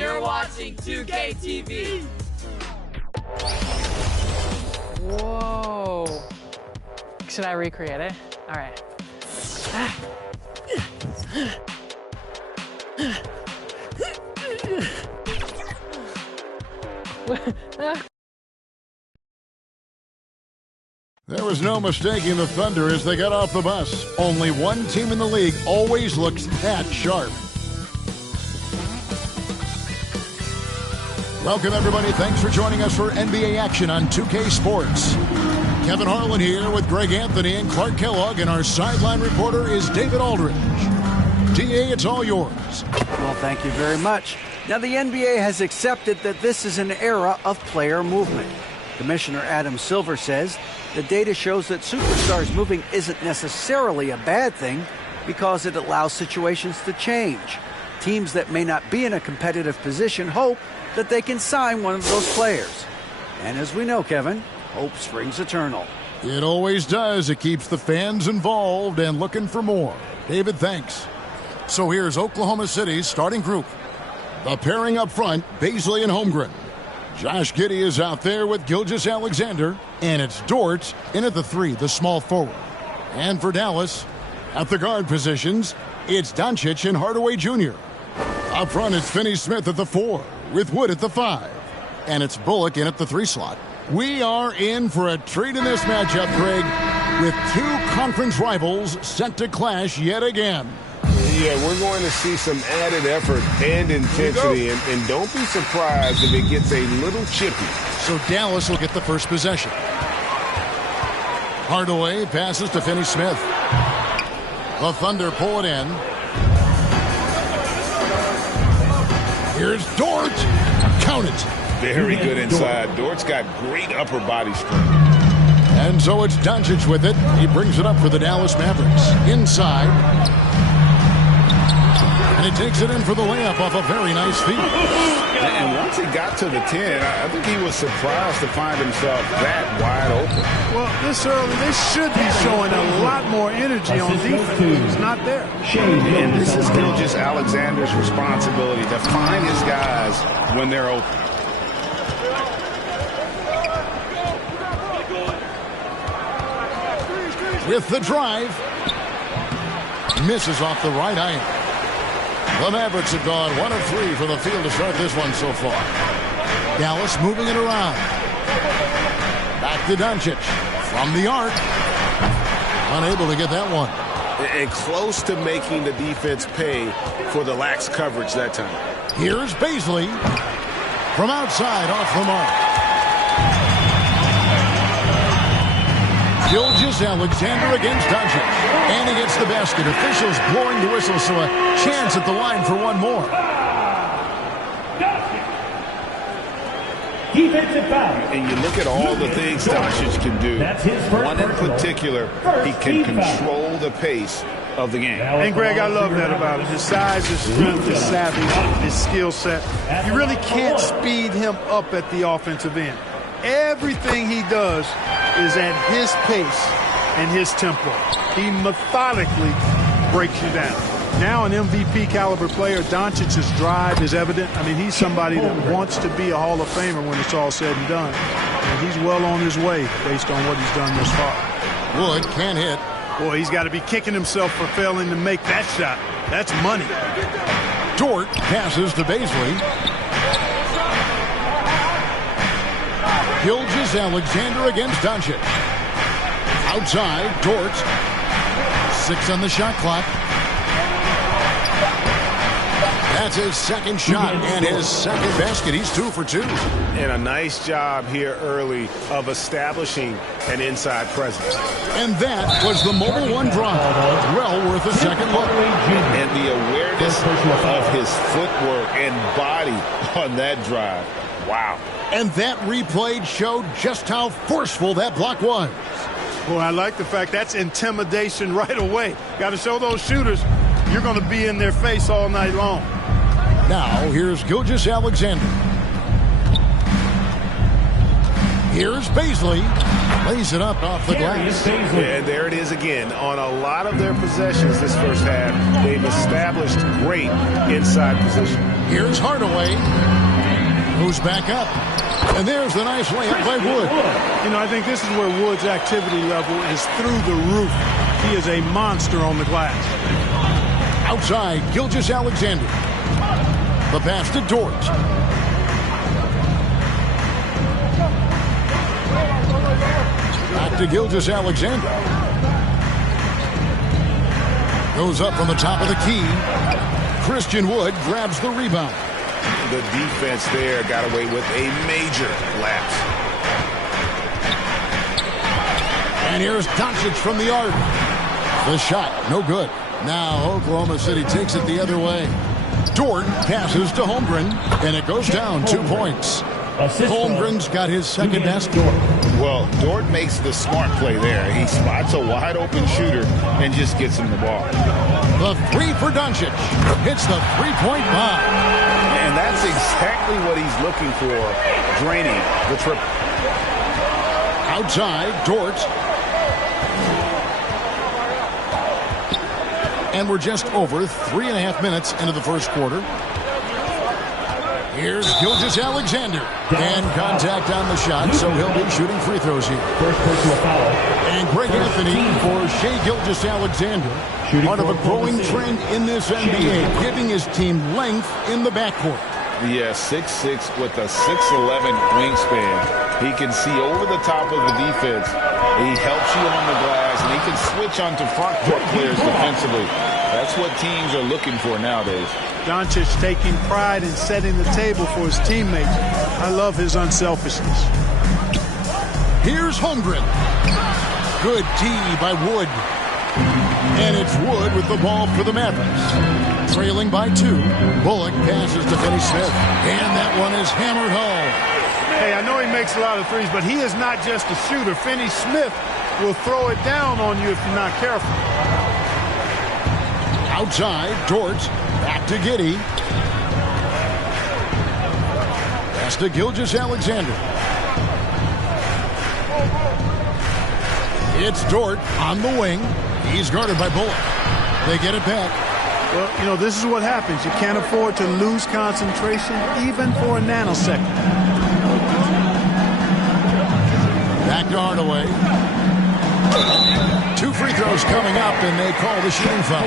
You're watching 2K TV. Whoa. Should I recreate it? All right. There was no mistaking the Thunder as they got off the bus. Only one team in the league always looks that sharp. Welcome, everybody. Thanks for joining us for NBA action on 2K Sports. Kevin Harlan here with Greg Anthony and Clark Kellogg, and our sideline reporter is David Aldridge. DA, it's all yours. Well, thank you very much. Now, the NBA has accepted that this is an era of player movement. Commissioner Adam Silver says the data shows that superstars moving isn't necessarily a bad thing because it allows situations to change. Teams that may not be in a competitive position hope that they can sign one of those players. And as we know, Kevin, hope springs eternal. It always does. It keeps the fans involved and looking for more. David, thanks. So here's Oklahoma City's starting group. The pairing up front, Baisley and Holmgren. Josh Giddey is out there with Gilgeous-Alexander, and it's Dort in at the 3, the small forward. And for Dallas, at the guard positions, it's Doncic and Hardaway Jr. Up front, it's Finney-Smith at the 4, with Wood at the 5. And it's Bullock in at the 3 slot. We are in for a treat in this matchup, Greg, with two conference rivals set to clash yet again. Yeah, we're going to see some added effort and intensity, and don't be surprised if it gets a little chippy. So Dallas will get the first possession. Hardaway passes to Finney-Smith. The Thunder pull it in. Here's Dort. Count it. Very good inside. Dort's got great upper body strength. And so it's Doncic with it. He brings it up for the Dallas Mavericks. Inside. And he takes it in for the layup off a very nice feed. And once he got to the 10, I think he was surprised to find himself that wide open. Well, this early, they should be showing a lot more energy on defense. It's not there. And this is Gilgeous-Alexander's responsibility to find his guys when they're open. With the drive. Misses off the right iron. The Mavericks have gone 1 of 3 from the field to start this one so far. Dallas moving it around. Back to Doncic. From the arc. Unable to get that one. And close to making the defense pay for the lax coverage that time. Here's Baisley. From outside off the mark. Gilgeous-Alexander against Doncic. And he gets the basket. Officials blowing the whistle, so a chance at the line for one more. Defensive foul. And you look at all the things Doncic can do. One in particular, he can control the pace of the game. And, Greg, I love that about him. His size, his strength, his savvy, his skill set. You really can't speed him up at the offensive end. Everything he does is at his pace and his tempo. He methodically breaks you down. Now an MVP caliber player, Doncic's drive is evident. I mean, he's somebody that wants to be a Hall of Famer when it's all said and done. And he's well on his way based on what he's done thus far. Wood can't hit. Boy, he's got to be kicking himself for failing to make that shot. That's money. Dort passes to Baisley. Gilgeous-Alexander against Doncic. Outside, Dort. 6 on the shot clock. That's his second shot and his second basket. He's 2 for 2. And a nice job here early of establishing an inside presence. And that was the Mobile One drive. Well worth a second look. And the awareness of his footwork and body on that drive. Wow. And that replay showed just how forceful that block was. Boy, I like the fact that's intimidation right away. Got to show those shooters you're going to be in their face all night long. Now, here's Gilgeous-Alexander. Here's Baisley. Lays it up off the glass. And there it is again. On a lot of their possessions this first half, they've established great inside position. Here's Hardaway, who's back up. And there's the nice layup by Wood. You know, I think this is where Wood's activity level is through the roof. He is a monster on the glass. Outside, Gilgeous-Alexander. The pass to Dort. Back to Gilgeous-Alexander. Goes up from the top of the key. Christian Wood grabs the rebound. The defense there got away with a major lapse. And here's Doncic from the arc. The shot, no good. Now Oklahoma City takes it the other way. Dort passes to Holmgren, and it goes down 2 points. Holmgren's got his second best. Well, Dort makes the smart play there. He spots a wide-open shooter and just gets him the ball. The three for Doncic. Hits the three-point bomb. And that's exactly what he's looking for, draining the triple. Outside, Dort. And we're just over 3.5 minutes into the first quarter. Here's Gilgeous-Alexander. And contact on the shot, so he'll be shooting free throws here. First personal foul. And Greg Anthony for Shai Gilgeous-Alexander. Part of a growing trend in this NBA, giving his team length in the backcourt. Yeah, 6'6" with a 6'11" wingspan. He can see over the top of the defense. He helps you on the glass, and he can switch onto front court players defensively. That's what teams are looking for nowadays. Doncic taking pride in setting the table for his teammates. I love his unselfishness. Here's Holmgren. Good D by Wood. And it's Wood with the ball for the Mavericks. Trailing by 2. Bullock passes to Finney Smith. And that one is hammered home. Hey, I know he makes a lot of threes, but he is not just a shooter. Finney Smith will throw it down on you if you're not careful. Outside, Dort. Back to Giddey. Pass to Gilgeous-Alexander. It's Dort on the wing. He's guarded by Bullock. They get it back. Well, you know, this is what happens. You can't afford to lose concentration even for a nanosecond. Back to Hardaway. 2 free throws coming up, and they call the shooting foul.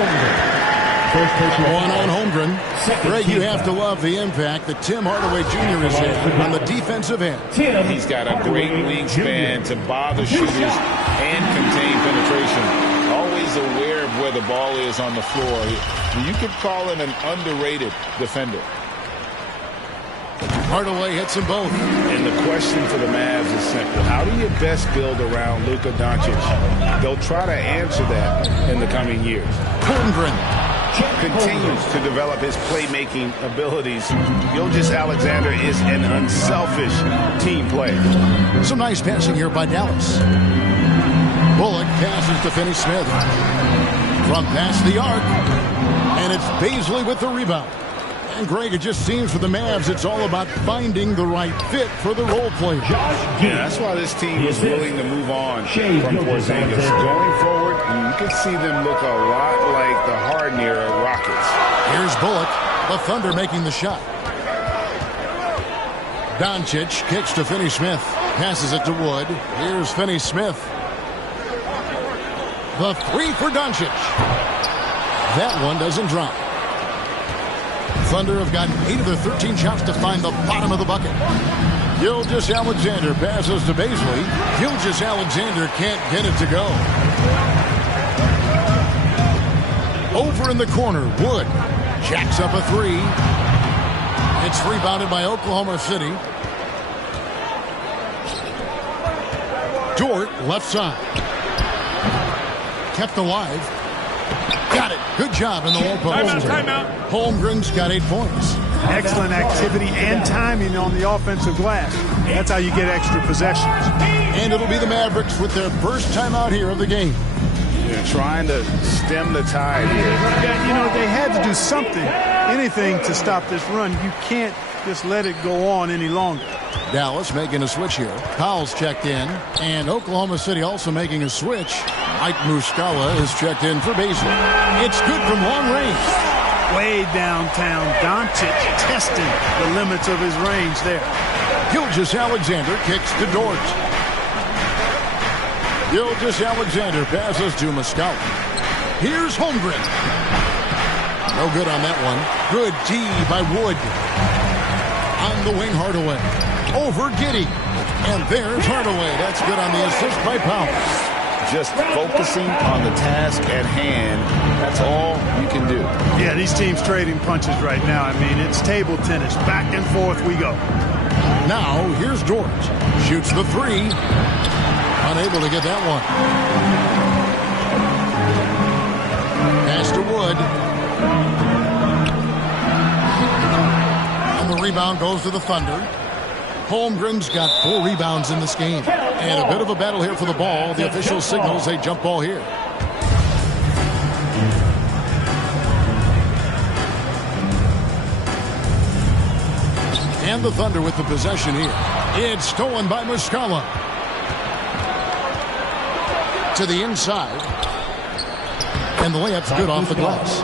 One on Holmgren. Greg, you have to love the impact that Tim Hardaway Jr. has had on the defensive end. He's got a great wingspan to bother shooters and contain penetration. Always aware of where the ball is on the floor. You could call him an underrated defender. Hardaway hits them both. And the question for the Mavs is simple. How do you best build around Luka Doncic? They'll try to answer that in the coming years. Holmgren continues to develop his playmaking abilities. Gilgeous-Alexander is an unselfish team player. Some nice passing here by Dallas. Bullock passes to Finney Smith. From past the arc. And it's Baisley with the rebound. And Greg, it just seems for the Mavs, it's all about finding the right fit for the role player. Yeah, that's why this team is willing to move on from Porzingis. Going forward, you can see them look a lot like the Harden era Rockets. Here's Bullock, the Thunder making the shot. Doncic kicks to Finney Smith, passes it to Wood. Here's Finney Smith. The 3 for Doncic. That one doesn't drop. Thunder have gotten 8 of their 13 shots to find the bottom of the bucket. Gilgeous-Alexander passes to Baisley. Gilgeous-Alexander can't get it to go. Over in the corner, Wood jacks up a 3. It's rebounded by Oklahoma City. Dort, left side. Kept alive. Got it. Good job in the low post. Timeout. Holmgren's got 8 points. Excellent activity and timing on the offensive glass. That's how you get extra possessions. And it'll be the Mavericks with their first timeout here of the game. They're trying to stem the tide here. You know, they had to do something, anything to stop this run. You can't just let it go on any longer. Dallas making a switch here. Powell's checked in. And Oklahoma City also making a switch. Mike Muscala is checked in for Beasley. It's good from long range. Way downtown. Doncic testing the limits of his range there. Gilgeous-Alexander kicks to Dort. Gilgeous-Alexander passes to Muscala. Here's Holmgren. No good on that one. Good D by Wood. On the wing, Hardaway. Over Giddey. And there's Hardaway. That's good on the assist by Powell. Just focusing on the task at hand. That's all you can do. Yeah, these teams trading punches right now. I mean, it's table tennis. Back and forth we go. Now, here's Dort. Shoots the three. Unable to get that one. Pass to Wood. And the rebound goes to the Thunder. Holmgren's got 4 rebounds in this game. And a bit of a battle here for the ball. The official signals a jump ball here. And the Thunder with the possession here. It's stolen by Muscala. To the inside. And the layup's good off the glass.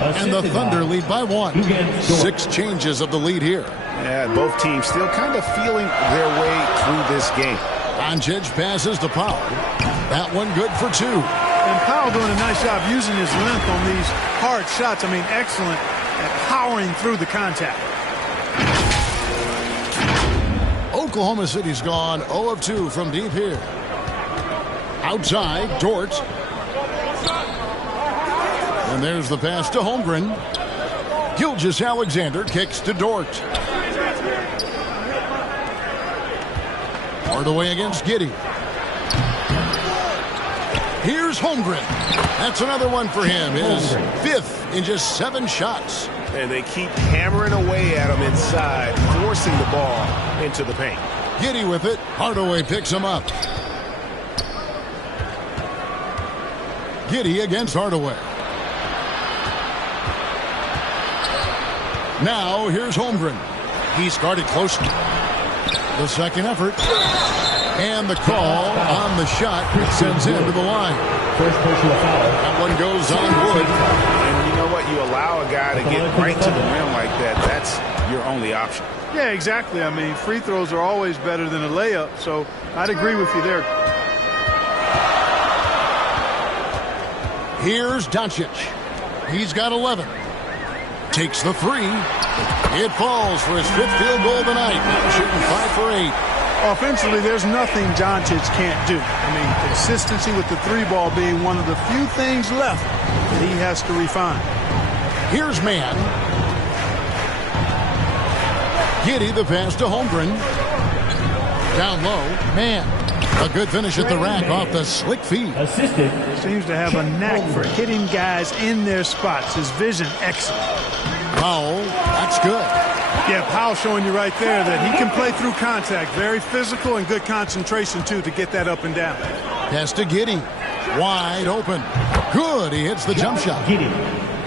And the Thunder lead by 1. 6 changes of the lead here. Yeah, both teams still kind of feeling their way through this game. Doncic passes to Powell. That one good for 2. And Powell doing a nice job using his length on these hard shots. I mean, excellent at powering through the contact. Oklahoma City's gone 0 of 2 from deep here. Outside, Dort. And there's the pass to Holmgren. Gilgeous-Alexander kicks to Dort. Hardaway against Giddey. Here's Holmgren. That's another one for him. His 5th in just 7 shots. And they keep hammering away at him inside, forcing the ball into the paint. Giddey with it. Hardaway picks him up. Giddey against Hardaway. Now here's Holmgren. He started closely. The second effort. And the call on the shot sends him to the line. That one goes on Wood. And you know what? You allow a guy to get right to the rim like that. That's your only option. Yeah, exactly. I mean, free throws are always better than a layup, so I'd agree with you there. Here's Doncic. He's got 11. Takes the 3. It falls for his 5th field goal tonight. Shooting 5 for 8. Offensively, there's nothing Doncic can't do. I mean, consistency with the 3-ball being one of the few things left that he has to refine. Here's Mann. Giddey the pass to Holmgren. Down low, Mann. A good finish at the rack off the slick feed. Assisted. Seems to have a knack for hitting guys in their spots. His vision excellent. Powell, that's good. Yeah, Powell showing you right there that he can play through contact. Very physical and good concentration, too, to get that up and down. Pass to Giddey. Wide open. Good. He hits the jump shot.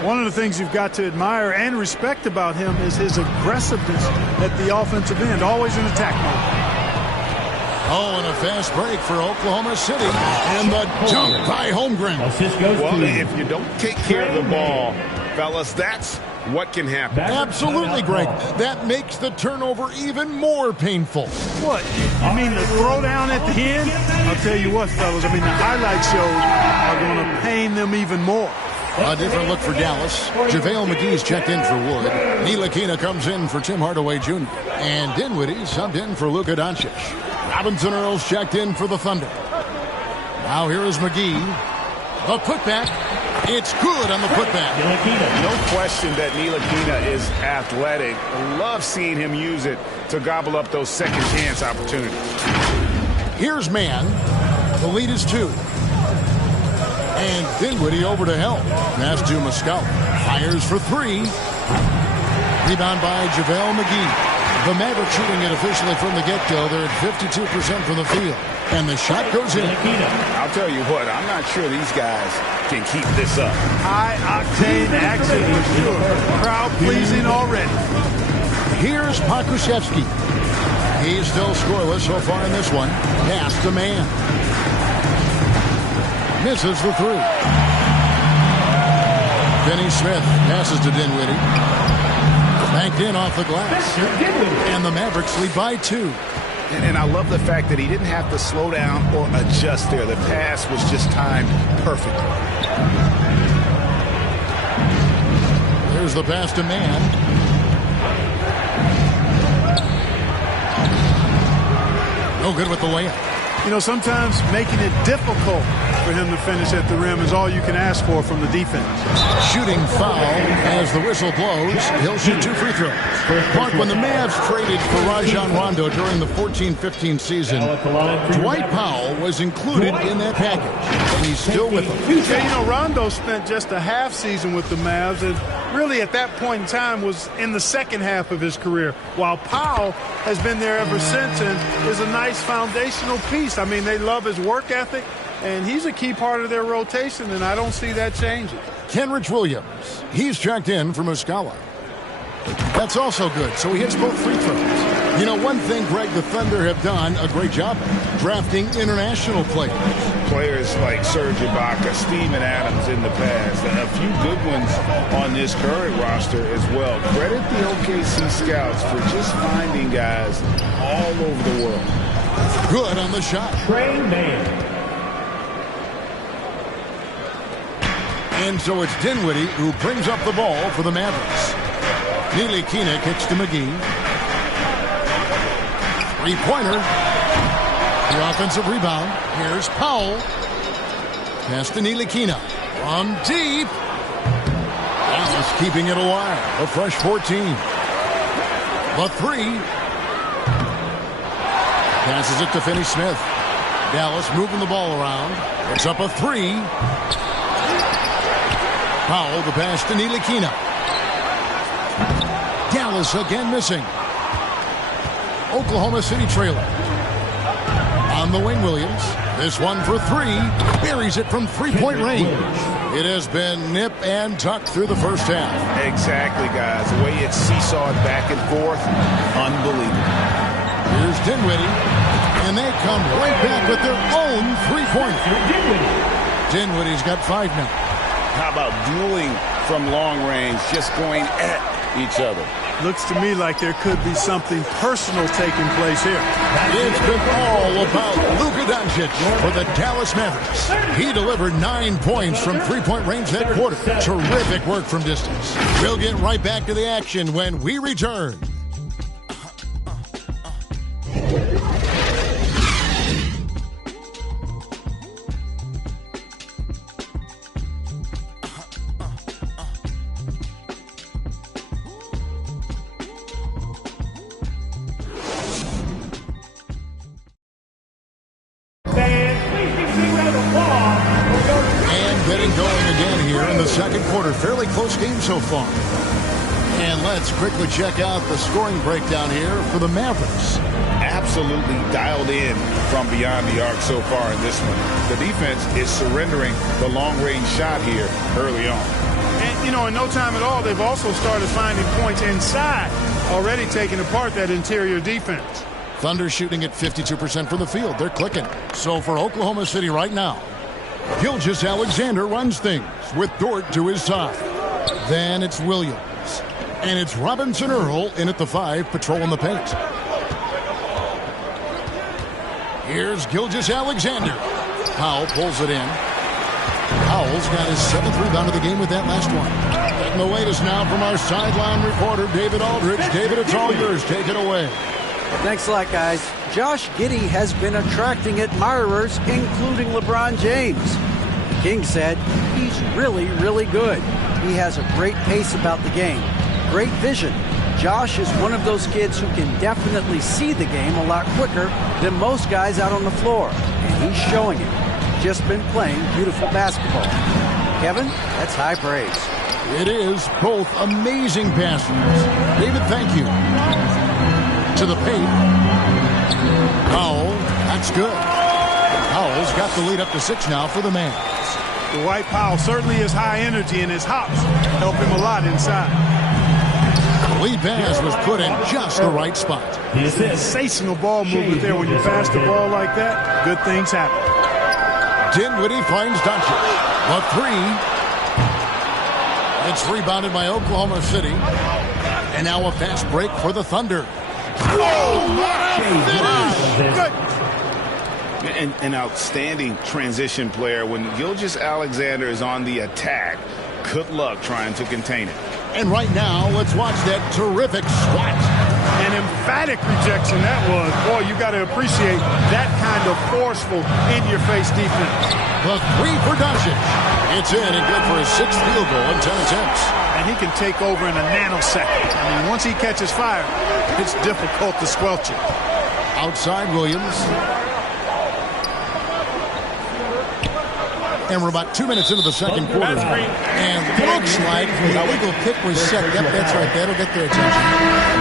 One of the things you've got to admire and respect about him is his aggressiveness at the offensive end. Always in attack mode. Oh, and a fast break for Oklahoma City. And the dunk by Holmgren. Well, if you don't take care of the ball, fellas, that's what can happen. Absolutely, Greg. That makes the turnover even more painful. What? You mean the throwdown at the end? I'll tell you what, fellas. I mean, the highlight shows are going to pain them even more. A different look for Dallas. JaVale McGee's checked in for Wood. Ntilikina comes in for Tim Hardaway Jr. And Dinwiddie subbed in for Luka Doncic. Robinson Earls checked in for the Thunder. Now here is McGee. The putback. It's good on the putback. No question that Ntilikina is athletic. I love seeing him use it to gobble up those second chance opportunities. Here's Mann. The lead is 2. And Dinwiddie over to help. Pass to Muscala. Fires for 3. Rebound by JaVale McGee. The Maverick shooting it officially from the get-go. They're at 52% from the field. And the shot goes in. I'll tell you what, I'm not sure these guys can keep this up. High-octane action for sure. Crowd pleasing already. Here's Pokusevski. He's still scoreless so far in this one. Pass to man. Misses the three. Finney Smith passes to Dinwiddie. Banked in off the glass. And the Mavericks lead by 2. And I love the fact that he didn't have to slow down or adjust there. The pass was just timed perfectly. There's the pass to man. No good with the layup. You know, sometimes making it difficult for him to finish at the rim is all you can ask for from the defense. Shooting foul as the whistle blows. He'll shoot 2 free throws. Mark, when the Mavs traded for Rajon Rondo during the 14-15 season, Dwight Powell was included in that package, and he's still with them. Yeah, you know, Rondo spent just a half season with the Mavs, and really at that point in time was in the second half of his career, while Powell has been there ever since and is a nice foundational piece. I mean, they love his work ethic, and he's a key part of their rotation, and I don't see that changing. Kenrich Williams, he's checked in for Muscala. That's also good, so he hits both free throws. You know, one thing Greg the Thunder have done a great job of, drafting international players. Players like Serge Ibaka, Steven Adams in the past, and a few good ones on this current roster as well. Credit the OKC scouts for just finding guys all over the world. Good on the shot. Train man. And so it's Dinwiddie who brings up the ball for the Mavericks. Neely Kina kicks to McGee. Three-pointer. The offensive rebound. Here's Powell. Pass to Neely Kina. From deep. Dallas keeping it alive. A fresh 14. The three. Passes it to Finney Smith. Dallas moving the ball around. It's up a three. Powell the pass to Neely Kina. Dallas again missing. Oklahoma City trailer. On the wing, Williams. This one for three. Buries it from three-point range. It has been nip and tuck through the first half. Exactly, guys. The way it's seesawed back and forth, unbelievable. Here's Dinwiddie. And they come right back with their own three-pointer. Dinwiddie's got 5 now. How about dueling from long range, just going at each other? Looks to me like there could be something personal taking place here. It's been all about Luka Doncic for the Dallas Mavericks. He delivered 9 points from three-point range that quarter. Terrific work from distance. We'll get right back to the action when we return. Second quarter, fairly close game so far. And let's quickly check out the scoring breakdown here for the Mavericks. Absolutely dialed in from beyond the arc so far in this one. The defense is surrendering the long-range shot here early on. And, you know, in no time at all, they've also started finding points inside, already taking apart that interior defense. Thunder shooting at 52% from the field. They're clicking. So for Oklahoma City right now, Gilgeous-Alexander runs things with Dort to his side. Then it's Williams. And it's Robinson Earl in at the 5, patrolling the paint. Here's Gilgeous-Alexander. Powell pulls it in. Powell's got his 7th rebound of the game with that last one. Getting the latest now from our sideline reporter, David Aldridge. David, it's all yours. Take it away. Thanks a lot, guys. Josh Giddey has been attracting admirers, including LeBron James. The King said he's really, really good. He has a great pace about the game, great vision. Josh is one of those kids who can definitely see the game a lot quicker than most guys out on the floor, and he's showing it. Just been playing beautiful basketball. Kevin, that's high praise. It is both amazing passes. David, thank you. To the paint. Powell, that's good. Powell's got the lead up to 6 now for the Mavs. Dwight Powell certainly is high energy, and his hops help him a lot inside. Lead pass was put in just the right spot. Sensational ball movement there when you pass the ball like that. Good things happen. Dinwiddie finds Doncic. A three. It's rebounded by Oklahoma City. And now a fast break for the Thunder. Oh, my finish! An outstanding transition player. When Gilgeous-Alexander is on the attack, good luck trying to contain it. And right now, let's watch that terrific swat. An emphatic rejection that was. Boy, you got to appreciate that kind of forceful, in-your-face defense. The three for Doncic. It's in and good for his 6th field goal in 10 attempts. And he can take over in a nanosecond. I mean, once he catches fire, it's difficult to squelch it. Outside Williams. And we're about 2 minutes into the second quarter. And looks like the illegal kick was set. Yep, that's right. That'll get their attention.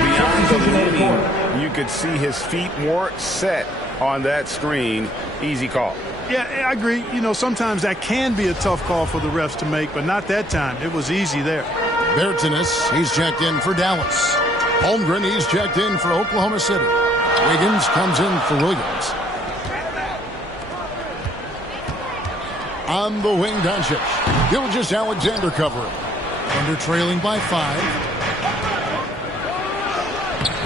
Beyond the lead, you could see his feet weren't set on that screen. Easy call. Yeah, I agree. You know, sometimes that can be a tough call for the refs to make, but not that time. It was easy there. Bertanis, he's checked in for Dallas. Holmgren, he's checked in for Oklahoma City. Wiggins comes in for Williams. On the wing, Doncic. Gilgeous-Alexander covering. Thunder trailing by 5.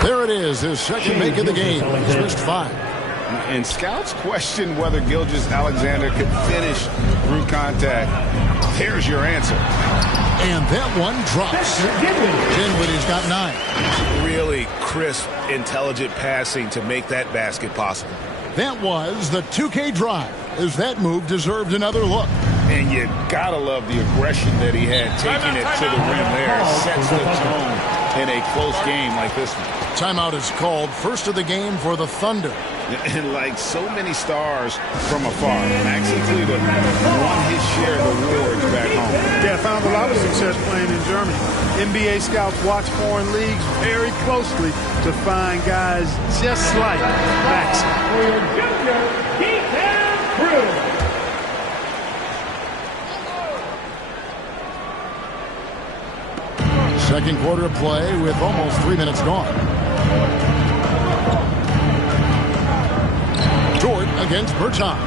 There it is, his second make of the game. He's missed 5. And scouts question whether Gilgeous-Alexander could finish through contact. There's your answer. And that one drops. Dinwiddie's got 9. Really crisp, intelligent passing to make that basket possible. That was the 2K drive, as that move deserved another look. And you gotta love the aggression that he had taking it to the rim there. Sets the tone in a close game like this one. Timeout is called. First of the game for the Thunder. And like so many stars from afar, Maxi Kleber won his share of awards back home. Yeah, found a lot of success playing in Germany. NBA scouts watch foreign leagues very closely to find guys just like Maxi. For your junior, Ethan Cruz. Second quarter of play with almost 3 minutes gone. Dort against Bertans.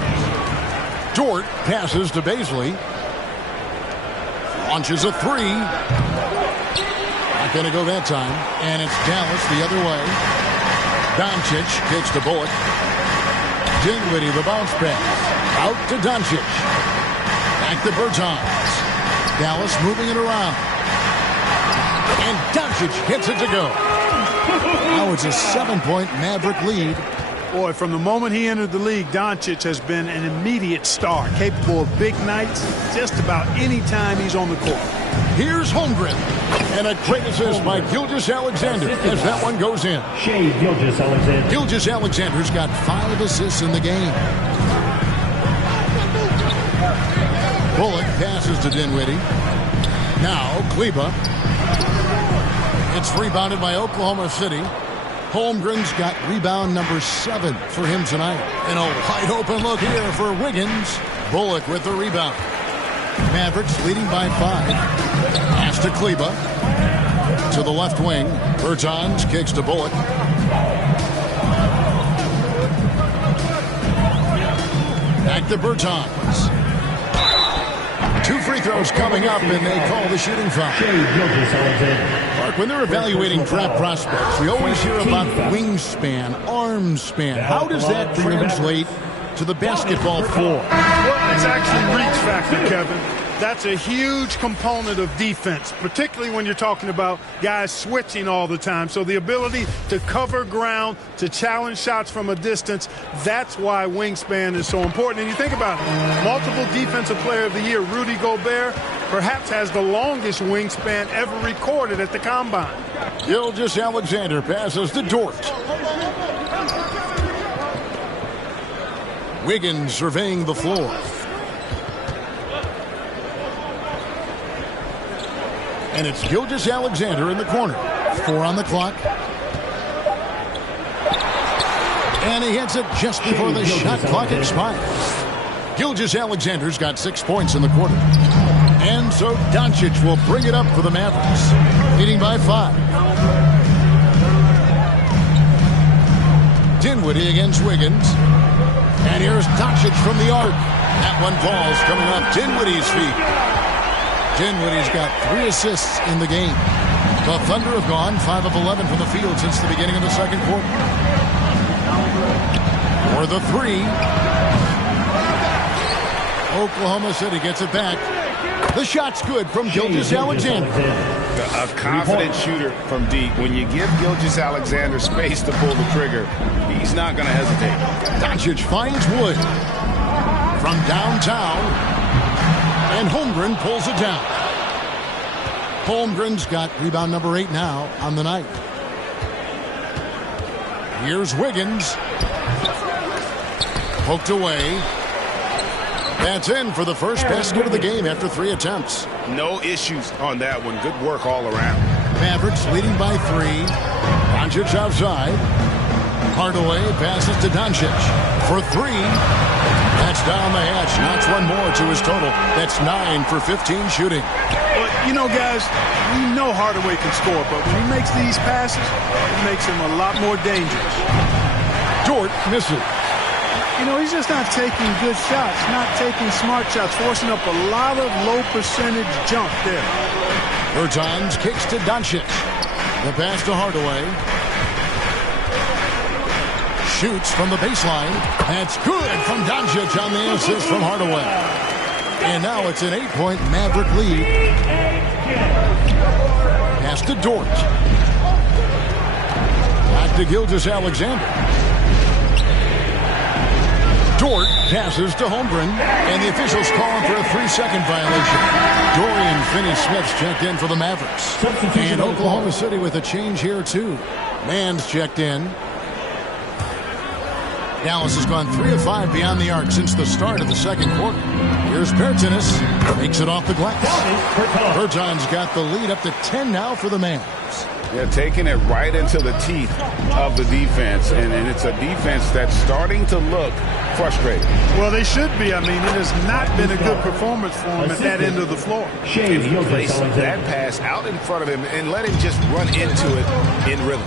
Dort passes to Bazley. Launches a 3. Not going to go that time. And it's Dallas the other way. Doncic kicks to Bullock. Dinwiddie the bounce pass. Out to Doncic. Back to Bertans. Dallas moving it around. And Doncic hits it to go. Now it's a 7-point Maverick lead. Boy, from the moment he entered the league, Doncic has been an immediate star, capable of big nights just about any time he's on the court. Here's Holmgren. And a great assist by Gilgeous-Alexander as that one goes in. Gilgeous-Alexander. Gilgeous-Alexander's got 5 assists in the game. Bullock passes to Dinwiddie. Now, Kleber. It's rebounded by Oklahoma City. Holmgren's got rebound number 7 for him tonight. And a wide open look here for Wiggins. Bullock with the rebound. Mavericks leading by 5. Pass to Kleber. To the left wing. Bertans kicks to Bullock. Back to Bertans. 2 free throws coming up, and they call the shooting foul. Mark, when they're evaluating draft prospects, we always hear about wingspan, arm span. How does that translate to the basketball floor? Well, it's actually reach factor, Kevin. That's a huge component of defense, particularly when you're talking about guys switching all the time. So the ability to cover ground, to challenge shots from a distance, that's why wingspan is so important. And you think about it, multiple defensive player of the year, Rudy Gobert, perhaps has the longest wingspan ever recorded at the Combine. Gilgeous-Alexander passes to Dort. Wiggins surveying the floor. And it's Gilgeous-Alexander in the corner. 4 on the clock. And he hits it just before the shot clock expires. Gilgeous-Alexander's got 6 points in the quarter. And so Doncic will bring it up for the Mavericks, leading by 5. Dinwiddie against Wiggins. And here's Doncic from the arc. That one falls coming off Dinwiddie's feet. Dinwiddie's got 3 assists in the game. The Thunder have gone 5 of 11 from the field since the beginning of the second quarter. For the 3. Oklahoma City gets it back. The shot's good from Gilgeous-Alexander. A confident shooter from deep. When you give Gilgeous-Alexander space to pull the trigger, he's not going to hesitate. Doncic finds Wood from downtown, and Holmgren pulls it down. Holmgren's got rebound number 8 now on the night. Here's Wiggins. Poked away. That's in for the first basket of the game after 3 attempts. No issues on that one. Good work all around. Mavericks leading by 3. Doncic outside. Hardaway passes to Doncic for 3. That's down the hatch. Knocks one more to his total. That's 9 for 15 shooting. Well, you know, guys, we know Hardaway can score, but when he makes these passes, it makes him a lot more dangerous. Dort misses. You know, he's just not taking good shots, not taking smart shots, forcing up a lot of low percentage jump there. Bertans kicks to Doncic. The pass to Hardaway. Shoots from the baseline. That's good from Doncic on the assist from Hardaway. And now it's an 8-point Maverick lead. Pass to Dort. Back to Gilgeous-Alexander. Dort passes to Holmgren, and the officials call him for a 3-second violation. Dorian Finney-Smith checked in for the Mavericks. And Oklahoma City with a change here, too. Mann's checked in. Dallas has gone 3 of 5 beyond the arc since the start of the second quarter. Here's Bertans. Makes it off the glass. Bertans got the lead up to 10 now for the Mavs. They're taking it right into the teeth of the defense, and it's a defense that's starting to look frustrated. Well, they should be. I mean, it has not been a good performance for him at that end of the floor. If he placed that pass out in front of him and let him just run into it in rhythm.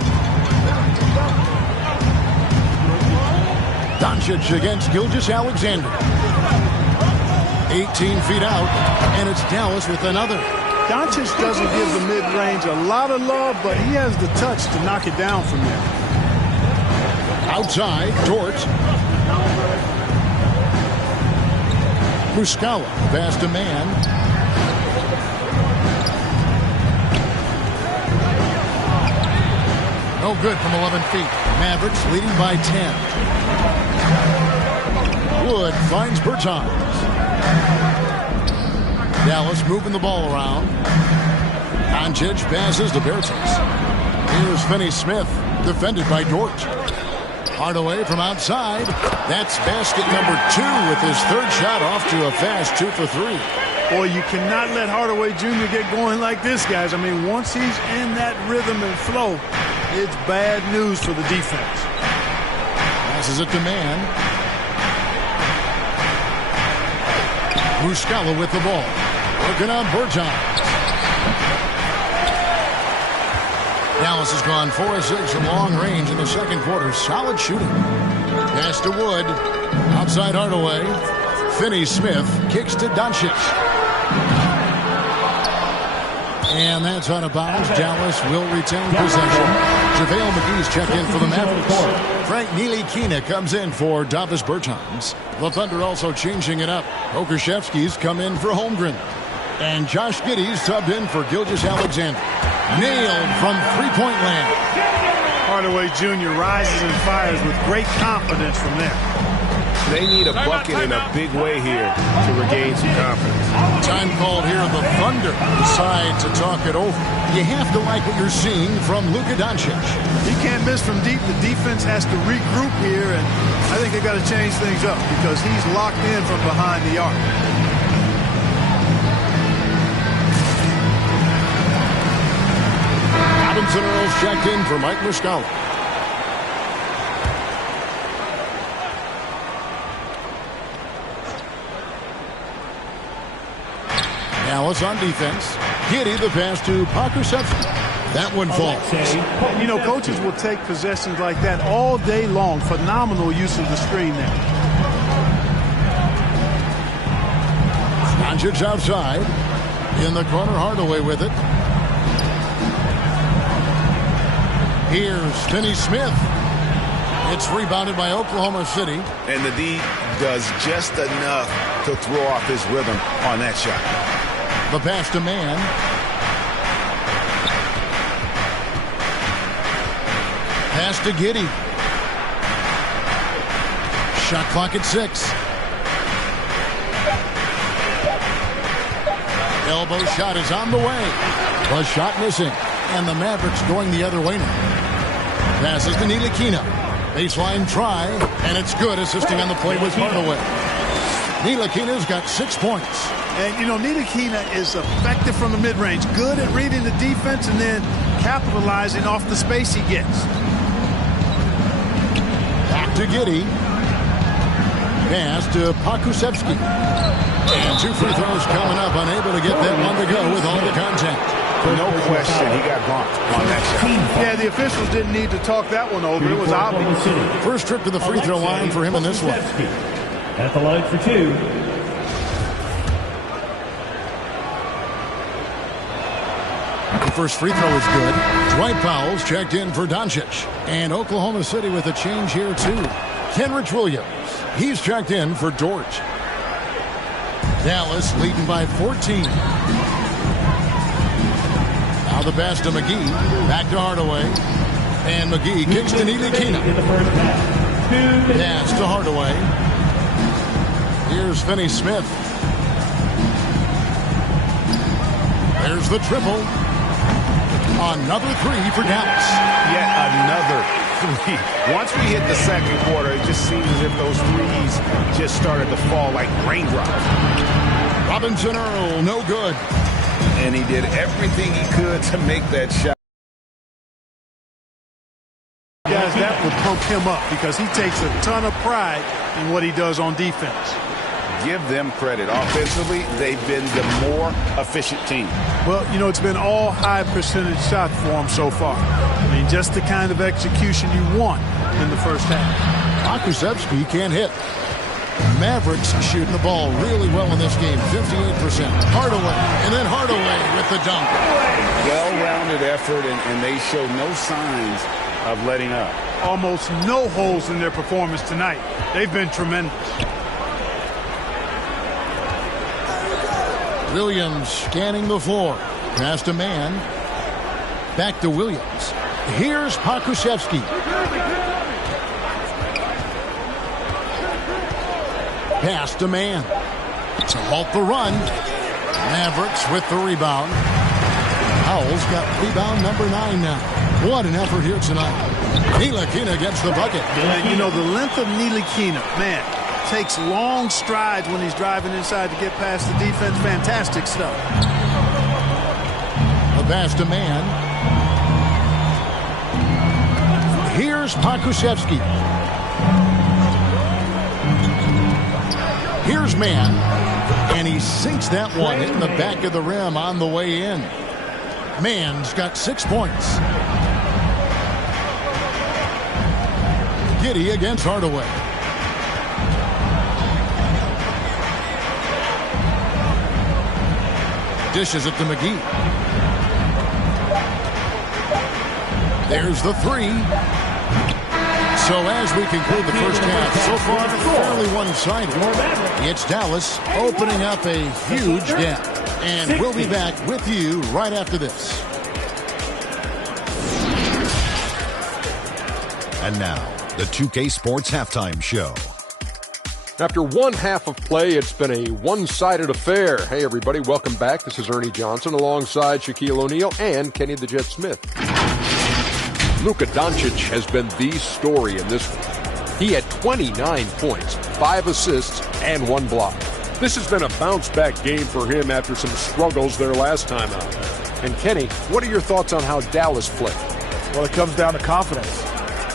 Doncic against Gilgeous-Alexander. 18 feet out, and it's Dallas with another. Doncic doesn't give the mid-range a lot of love, but he has the touch to knock it down from there. Outside, Dort. Muscala pass to Man. No good from 11 feet. Mavericks leading by 10. Wood finds Bertans. Dallas moving the ball around. Doncic passes to Bertans. Here's Finney-Smith, defended by Dort. Hardaway from outside. That's basket number 2 with his 3rd shot off to a fast 2 for 3. Boy, you cannot let Hardaway Jr. get going like this, guys. I mean, once he's in that rhythm and flow, it's bad news for the defense. Passes it to Man. Muscala with the ball. Working on Bertans. Dallas has gone 4 of 6 from long range in the second quarter. Solid shooting. Pass to Wood. Outside Hardaway. Finney-Smith kicks to Doncic. And that's out of bounds. Dallas will retain possession. JaVale McGee's checked in for the Mavericks. Frank Ntilikina comes in for Davis Bertans. The Thunder also changing it up. Pokusevski's come in for Holmgren. And Josh Giddey's subbed in for Gilgeous-Alexander. Nailed from three-point land. Hardaway Jr. rises and fires with great confidence from there. They need a bucket in a big way here to regain some confidence. Time called here. The Thunder decide to talk it over. You have to like what you're seeing from Luka Doncic. He can't miss from deep. The defense has to regroup here, and I think they've got to change things up because he's locked in from behind the arc. Adamson Earls checked in for Mike Muscala. Dallas on defense. Giddy the pass to Pakusevsky. That one falls. You know, coaches will take possessions like that all day long. Phenomenal use of the screen there. Doncic outside. In the corner, Hardaway with it. Here's Finney Smith. It's rebounded by Oklahoma City. And the D does just enough to throw off his rhythm on that shot. The pass to Mann. Pass to Giddy. Shot clock at 6. Elbow shot is on the way. The shot missing. And the Mavericks going the other way now. Passes to Ntilikina. Baseline try. And it's good, assisting on the play with Hardaway. Ntilikina's got 6 points. And, you know, Ntilikina is effective from the mid-range. Good at reading the defense and then capitalizing off the space he gets. Back to Giddy. Pass to Pakusevsky. And 2 free throws coming up. Unable to get that one to go with all the contact. No question, he got bumped on that shot. Yeah, the officials didn't need to talk that one over. It was obvious. First trip to the free throw line for him in this one. At the line for 2. The first free throw is good. Dwight Powell's checked in for Doncic. And Oklahoma City with a change here, too. Kenrich Williams. He's checked in for Dort. Dallas leading by 14. Now the pass to McGee. Back to Hardaway. And McGee kicks to Ntilikina. Pass to Hardaway. Here's Finney Smith. There's the triple. Another 3 for Dallas. Yet another 3. Once we hit the second quarter, it just seems as if those threes just started to fall like raindrops. Robinson Earl, no good. And he did everything he could to make that shot. Guys, that would pump him up because he takes a ton of pride in what he does on defense. Give them credit. Offensively, they've been the more efficient team. Well, you know, it's been all high percentage shots for him so far. I mean, just the kind of execution you want in the first half. Pakusevsky can't hit. Mavericks shooting the ball really well in this game, 58%. Hardaway, and then Hardaway with the dunk. Well-rounded effort, and they show no signs of letting up. Almost no holes in their performance tonight. They've been tremendous. Williams scanning the floor. Pass to Mann. Back to Williams. Here's Pakusevsky. Pass to Mann. To halt the run. Mavericks with the rebound. Powell's got rebound number 9 now. What an effort here tonight. Ntilikina gets the bucket. And you know, the length of Ntilikina, man, takes long strides when he's driving inside to get past the defense. Fantastic stuff. The pass to Mann. Here's Pakusevsky. Here's Mann. And he sinks that one in the back of the rim on the way in. Mann's got 6 points. Giddy against Hardaway. Dishes it to McGee. There's the 3. So as we conclude the first half, so far fairly one-sided. It's Dallas opening up a huge gap. And we'll be back with you right after this. And now, the 2K Sports Halftime Show. After one half of play, it's been a one-sided affair. Hey, everybody, welcome back. This is Ernie Johnson alongside Shaquille O'Neal and Kenny the Jet Smith. Luka Doncic has been the story in this one. He had 29 points, 5 assists, and 1 block. This has been a bounce-back game for him after some struggles their last time out. And Kenny, what are your thoughts on how Dallas played? Well, it comes down to confidence.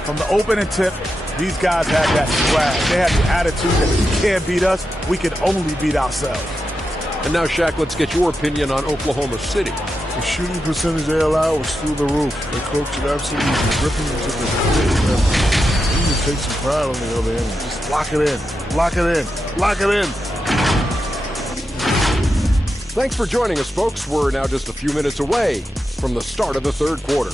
From the opening tip, these guys had that swag. They had the attitude that if you can't beat us, we can only beat ourselves. And now, Shaq, let's get your opinion on Oklahoma City. The shooting percentage they allowed was through the roof. They coached it absolutely, ripping into the field. You need to take some pride on the other end. Just lock it in, lock it in, lock it in. Thanks for joining us, folks. We're now just a few minutes away from the start of the third quarter.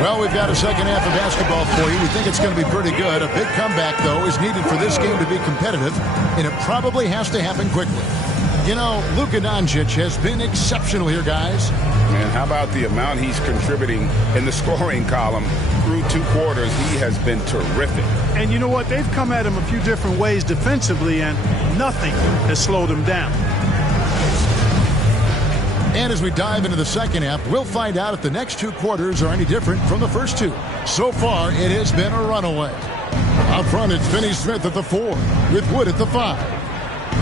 Well, we've got a second half of basketball for you. We think it's going to be pretty good. A big comeback, though, is needed for this game to be competitive, and it probably has to happen quickly. You know, Luka Doncic has been exceptional here, guys. Man, how about the amount he's contributing in the scoring column through 2 quarters? He has been terrific. And you know what? They've come at him a few different ways defensively, and nothing has slowed him down. And as we dive into the second half, we'll find out if the next 2 quarters are any different from the first 2. So far, it has been a runaway. Up front, it's Finney-Smith at the 4, with Wood at the 5.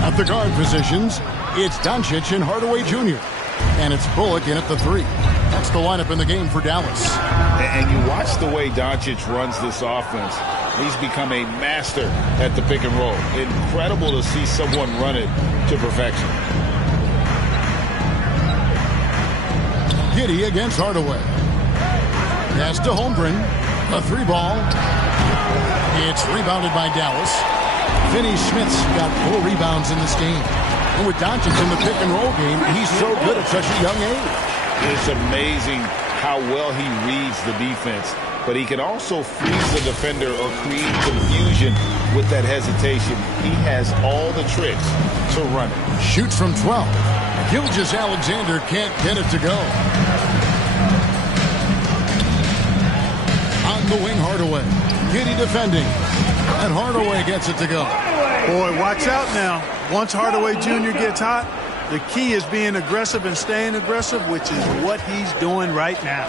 At the guard positions, it's Doncic and Hardaway Jr. And it's Bullock in at the 3. That's the lineup in the game for Dallas. And you watch the way Doncic runs this offense. He's become a master at the pick and roll. Incredible to see someone run it to perfection. Giddey against Hardaway. Pass to Holmgren. A 3-ball. It's rebounded by Dallas. Finney-Smith's got 4 rebounds in this game. And with Doncic in the pick and roll game, he's so good at such a young age. It's amazing how well he reads the defense. But he can also freeze the defender or create confusion with that hesitation. He has all the tricks to run it. Shoots from 12. Gilgeous-Alexander can't get it to go. On the wing, Hardaway. Giddey defending. And Hardaway gets it to go. Boy, watch out now. Once Hardaway Jr. gets hot, the key is being aggressive and staying aggressive, which is what he's doing right now.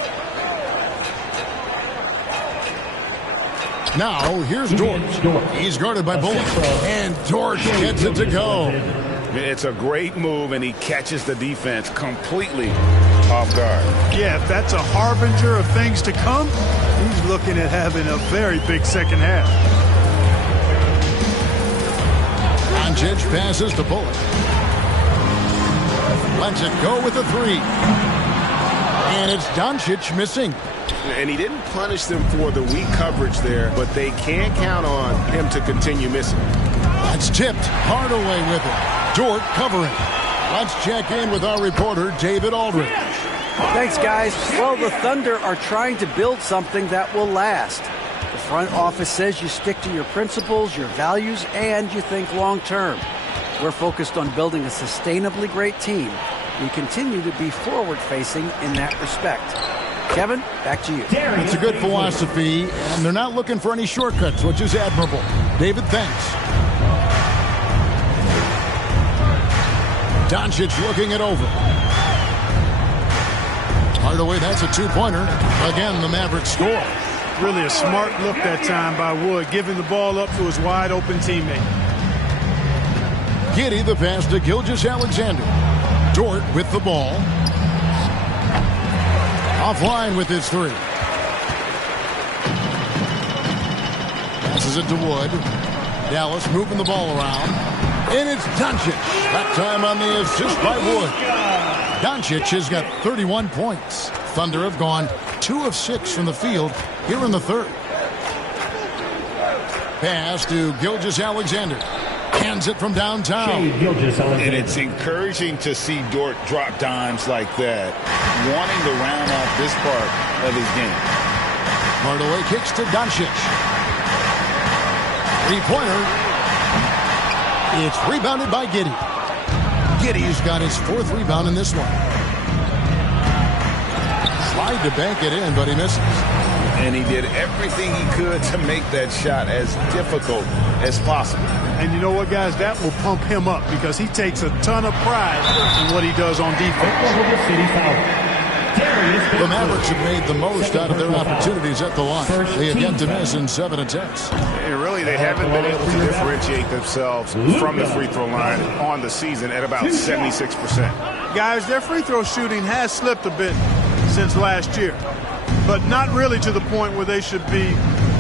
Now, here's Dort. He's guarded by Bullock. And Dort gets it to go. It's a great move, and he catches the defense completely off guard. Yeah, if that's a harbinger of things to come, he's looking at having a very big second half. Doncic passes to Bullock. Lets it go with a 3. And it's Doncic missing. And he didn't punish them for the weak coverage there, but they can't count on him to continue missing. That's tipped. Hardaway with it. Dort covering. Let's check in with our reporter, David Aldridge. Thanks, guys. Well, the Thunder are trying to build something that will last. The front office says you stick to your principles, your values, and you think long term. We're focused on building a sustainably great team. We continue to be forward-facing in that respect. Kevin, back to you. It's a good philosophy, and they're not looking for any shortcuts, which is admirable. David, thanks. Doncic looking it over. Hardaway, that's a 2-pointer. Again, the Mavericks score. Really a smart look that time by Wood, giving the ball up to his wide-open teammate. Giddey, the pass to Gilgeous-Alexander. Dort with the ball. Offline with his 3. Passes it to Wood. Dallas moving the ball around. And it's Doncic. That time on the assist by Wood. Doncic has got 31 points. Thunder have gone 2 of 6 from the field here in the third. Pass to Gilgeous-Alexander. Hands it from downtown. And it's encouraging to see Dort drop dimes like that, wanting to round out this part of his game. Hardaway kicks to Doncic. 3-pointer. It's rebounded by Giddey. Giddey's got his 4th rebound in this one. Tried to bank it in, but he misses. And he did everything he could to make that shot as difficult as possible. And you know what, guys? That will pump him up because he takes a ton of pride in what he does on defense. The Mavericks have made the most out of their opportunities at the line. They have yet to miss in 7 attempts. And really, they haven't been able to differentiate themselves from the free throw line on the season at about 76%. Guys, their free throw shooting has slipped a bit since last year, but not really to the point where they should be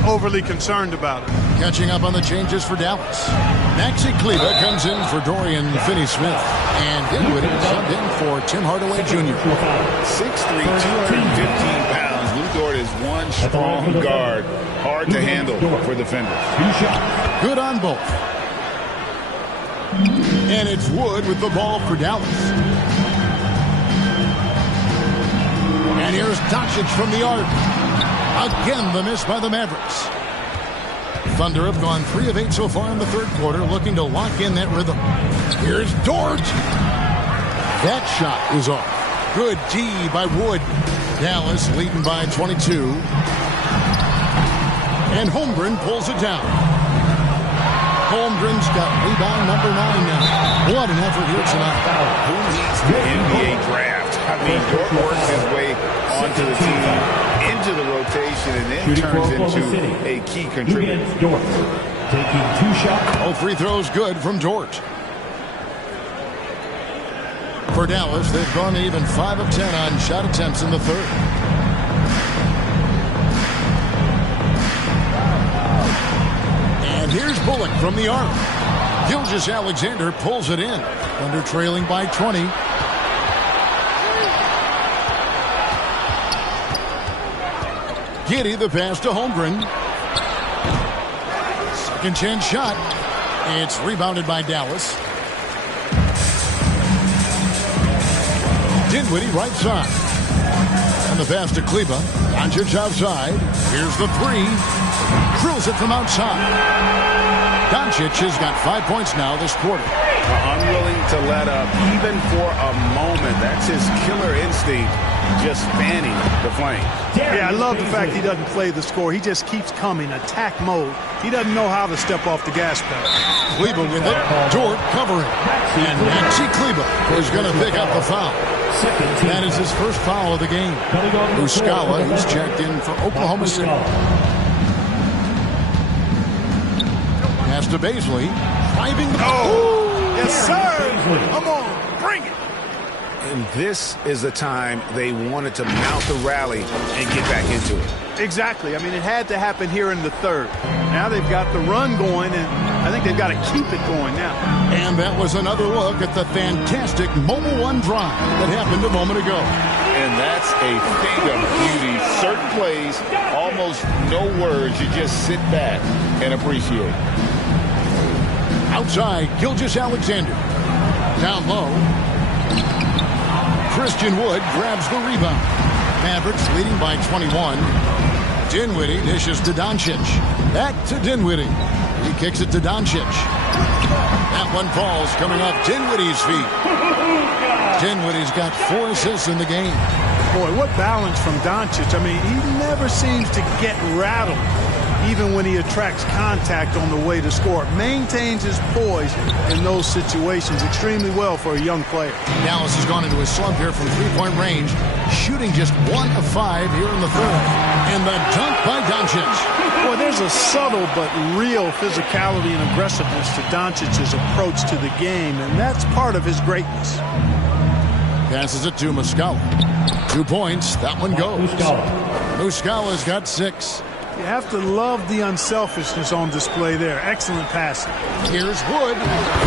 overly concerned about it. Catching up on the changes for Dallas. Maxi Kleba comes in for Dorian Finney-Smith. And Dinwiddie subbed in for Tim Hardaway Jr. 6'3", 215 pounds. Lou Dort is one strong guard. Hard to handle for defenders. Good on both. And it's Wood with the ball for Dallas. And here's Doncic from the arc. Again, the miss by the Mavericks. Thunder have gone 3 of 8 so far in the third quarter, looking to lock in that rhythm. Here's Dort. That shot is off. Good D by Wood. Dallas leading by 22. And Holmgren pulls it down. Holmgren's got rebound number 9 now. What an effort here tonight. Who needs the NBA draft? I mean, Dort works his way onto the team, into the rotation, and then turns into a key contributor. Dort taking 2 shots. All free throws good from Dort. For Dallas, they've gone even 5 of 10 on shot attempts in the third. And here's Bullock from the arc. Gilgeous-Alexander pulls it in. Thunder trailing by 20. Giddey the pass to Holmgren. Second chance shot. It's rebounded by Dallas. Dinwiddie right side. And the pass to Kleba. Doncic outside. Here's the 3. Drills it from outside. Doncic has got 5 points now this quarter. Unwilling to let up even for a moment. That's his killer instinct, just fanning the flame. Yeah, I love the fact he doesn't play the score. He just keeps coming, attack mode. He doesn't know how to step off the gas pedal. Kleba with it. Dort covering. And Maxi Kleba is going to pick up the foul. That is his first foul of the game. Muscala, who's checked in for Oklahoma City. Pass to Baisley. Driving the ball. Yes, sir. Come on, bring it. And this is the time they wanted to mount the rally and get back into it. Exactly. I mean, it had to happen here in the third. Now they've got the run going, and I think they've got to keep it going now. And that was another look at the fantastic Mobile One drive that happened a moment ago. And that's a thing of beauty. Certain plays, almost no words. You just sit back and appreciate. Outside, Gilgeous-Alexander. Down low. Christian Wood grabs the rebound. Mavericks leading by 21. Dinwiddie dishes to Doncic. Back to Dinwiddie. He kicks it to Doncic. That one falls coming off Dinwiddie's feet. Dinwiddie's got 4 assists in the game. Boy, what balance from Doncic. I mean, he never seems to get rattled, even when he attracts contact on the way to score. Maintains his poise in those situations extremely well for a young player. Dallas has gone into a slump here from three-point range, shooting just 1 of 5 here in the third. And the dunk by Doncic. Boy, there's a subtle but real physicality and aggressiveness to Doncic's approach to the game, and that's part of his greatness. Passes it to Muscala. 2 points. That one goes. Muscala's got 6. You have to love the unselfishness on display there. Excellent passing. Here's Wood.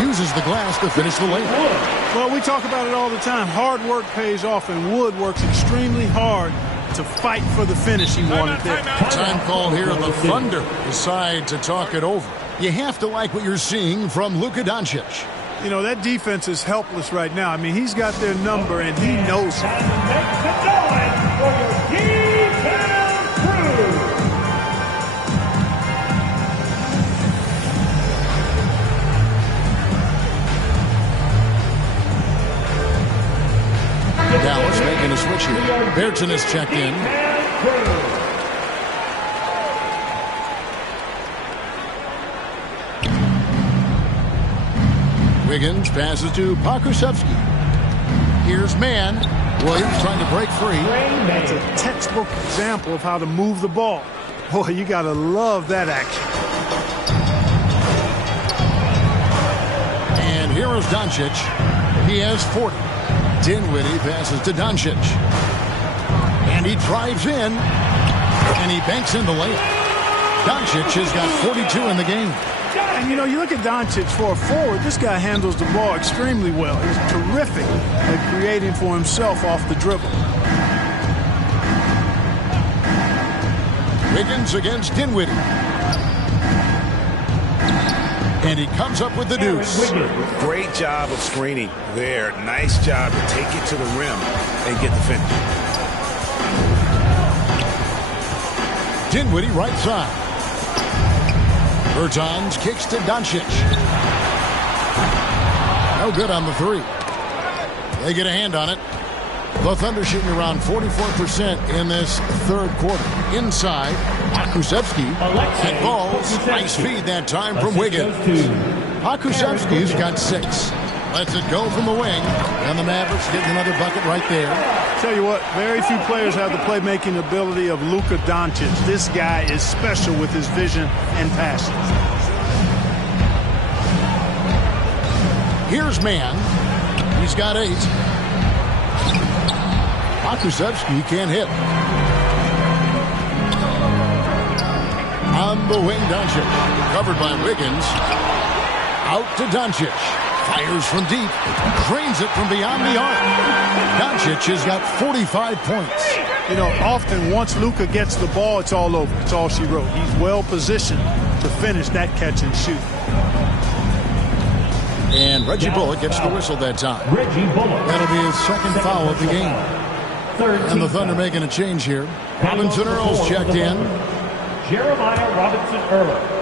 Uses the glass to finish the layup. Well, we talk about it all the time. Hard work pays off, and Wood works extremely hard to fight for the finish he wanted there. Time called here. The Thunder decide to talk it over. You have to like what you're seeing from Luka Doncic. You know, that defense is helpless right now. I mean, he's got their number, and he knows it. Dallas making a switch here. Bairton has checked in. Wiggins passes to Pokusevski. Here's Mann. Williams trying to break free. That's a textbook example of how to move the ball. Boy, you got to love that action. And here is Doncic. He has 40. Dinwiddie passes to Doncic. And he drives in. And he banks in the layup. Doncic has got 42 in the game. And, you know, you look at Doncic for a forward, this guy handles the ball extremely well. He's terrific at creating for himself off the dribble. Wiggins against Dinwiddie. And he comes up with the deuce. Great job of screening there. Nice job to take it to the rim and get the finish. Dinwiddie right side. Bertans kicks to Doncic. No good on the three. They get a hand on it. The Thunder shooting around 44% in this third quarter. Inside, Pokusevski at balls. Nice feed that time from Wiggins. Pokusevski's got 6. Lets it go from the wing. And the Mavericks get another bucket right there. Tell you what, very few players have the playmaking ability of Luka Doncic. This guy is special with his vision and passion. Here's Mann. He's got 8. Pokusevski can't hit. On the wing, Doncic. Covered by Wiggins. Out to Doncic. Fires from deep. Drains it from beyond the arc. Doncic has got 45 points. You know, often once Luka gets the ball, it's all over. It's all she wrote. He's well positioned to finish that catch and shoot. And Reggie Bullock gets the whistle that time. That'll be his second foul of the game. And the Thunder making a change here. Robinson Earl's checked in. Jeremiah Robinson Earl.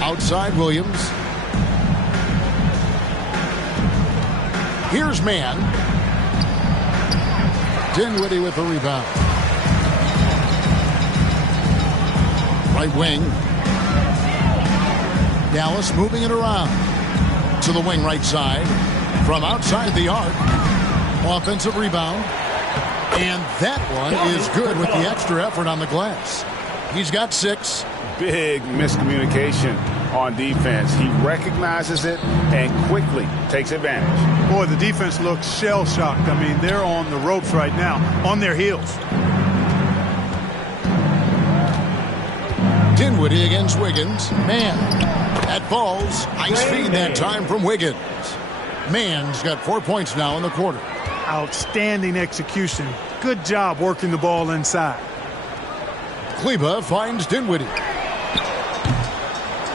Outside Williams. Here's Mann. Dinwiddie with the rebound. Right wing. Dallas moving it around. To the wing right side. From outside the arc. Offensive rebound. And that one is good with the extra effort on the glass. He's got 6. Big miscommunication on defense. He recognizes it and quickly takes advantage. Boy, the defense looks shell-shocked. I mean, they're on the ropes right now, on their heels. Dinwiddie against Wiggins. Mann. That falls. Nice feed that time from Wiggins. Mann's got 4 points now in the quarter. Outstanding execution. Good job working the ball inside. Kleba finds Dinwiddie.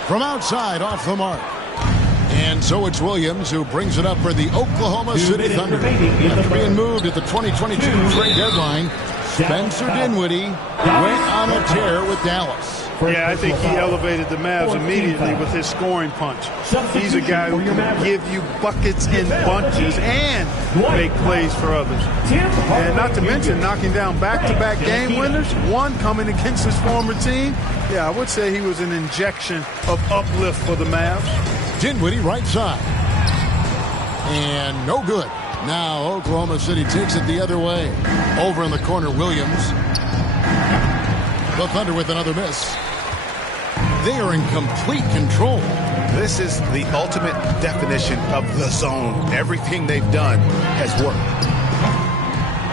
From outside, off the mark. And so it's Williams who brings it up for the Oklahoma City Thunder. After being moved at the 2022 trade deadline, Spencer Dinwiddie went on a tear with Dallas. Yeah, I think he elevated the Mavs immediately with his scoring punch. He's a guy who can give you buckets in bunches and make plays for others. And not to mention knocking down back-to-back game winners, one coming against his former team. Yeah, I would say he was an injection of uplift for the Mavs. Dinwiddie right side. And no good. Now Oklahoma City takes it the other way. Over in the corner, Williams. The Thunder with another miss. They are in complete control. This is the ultimate definition of the zone. Everything they've done has worked.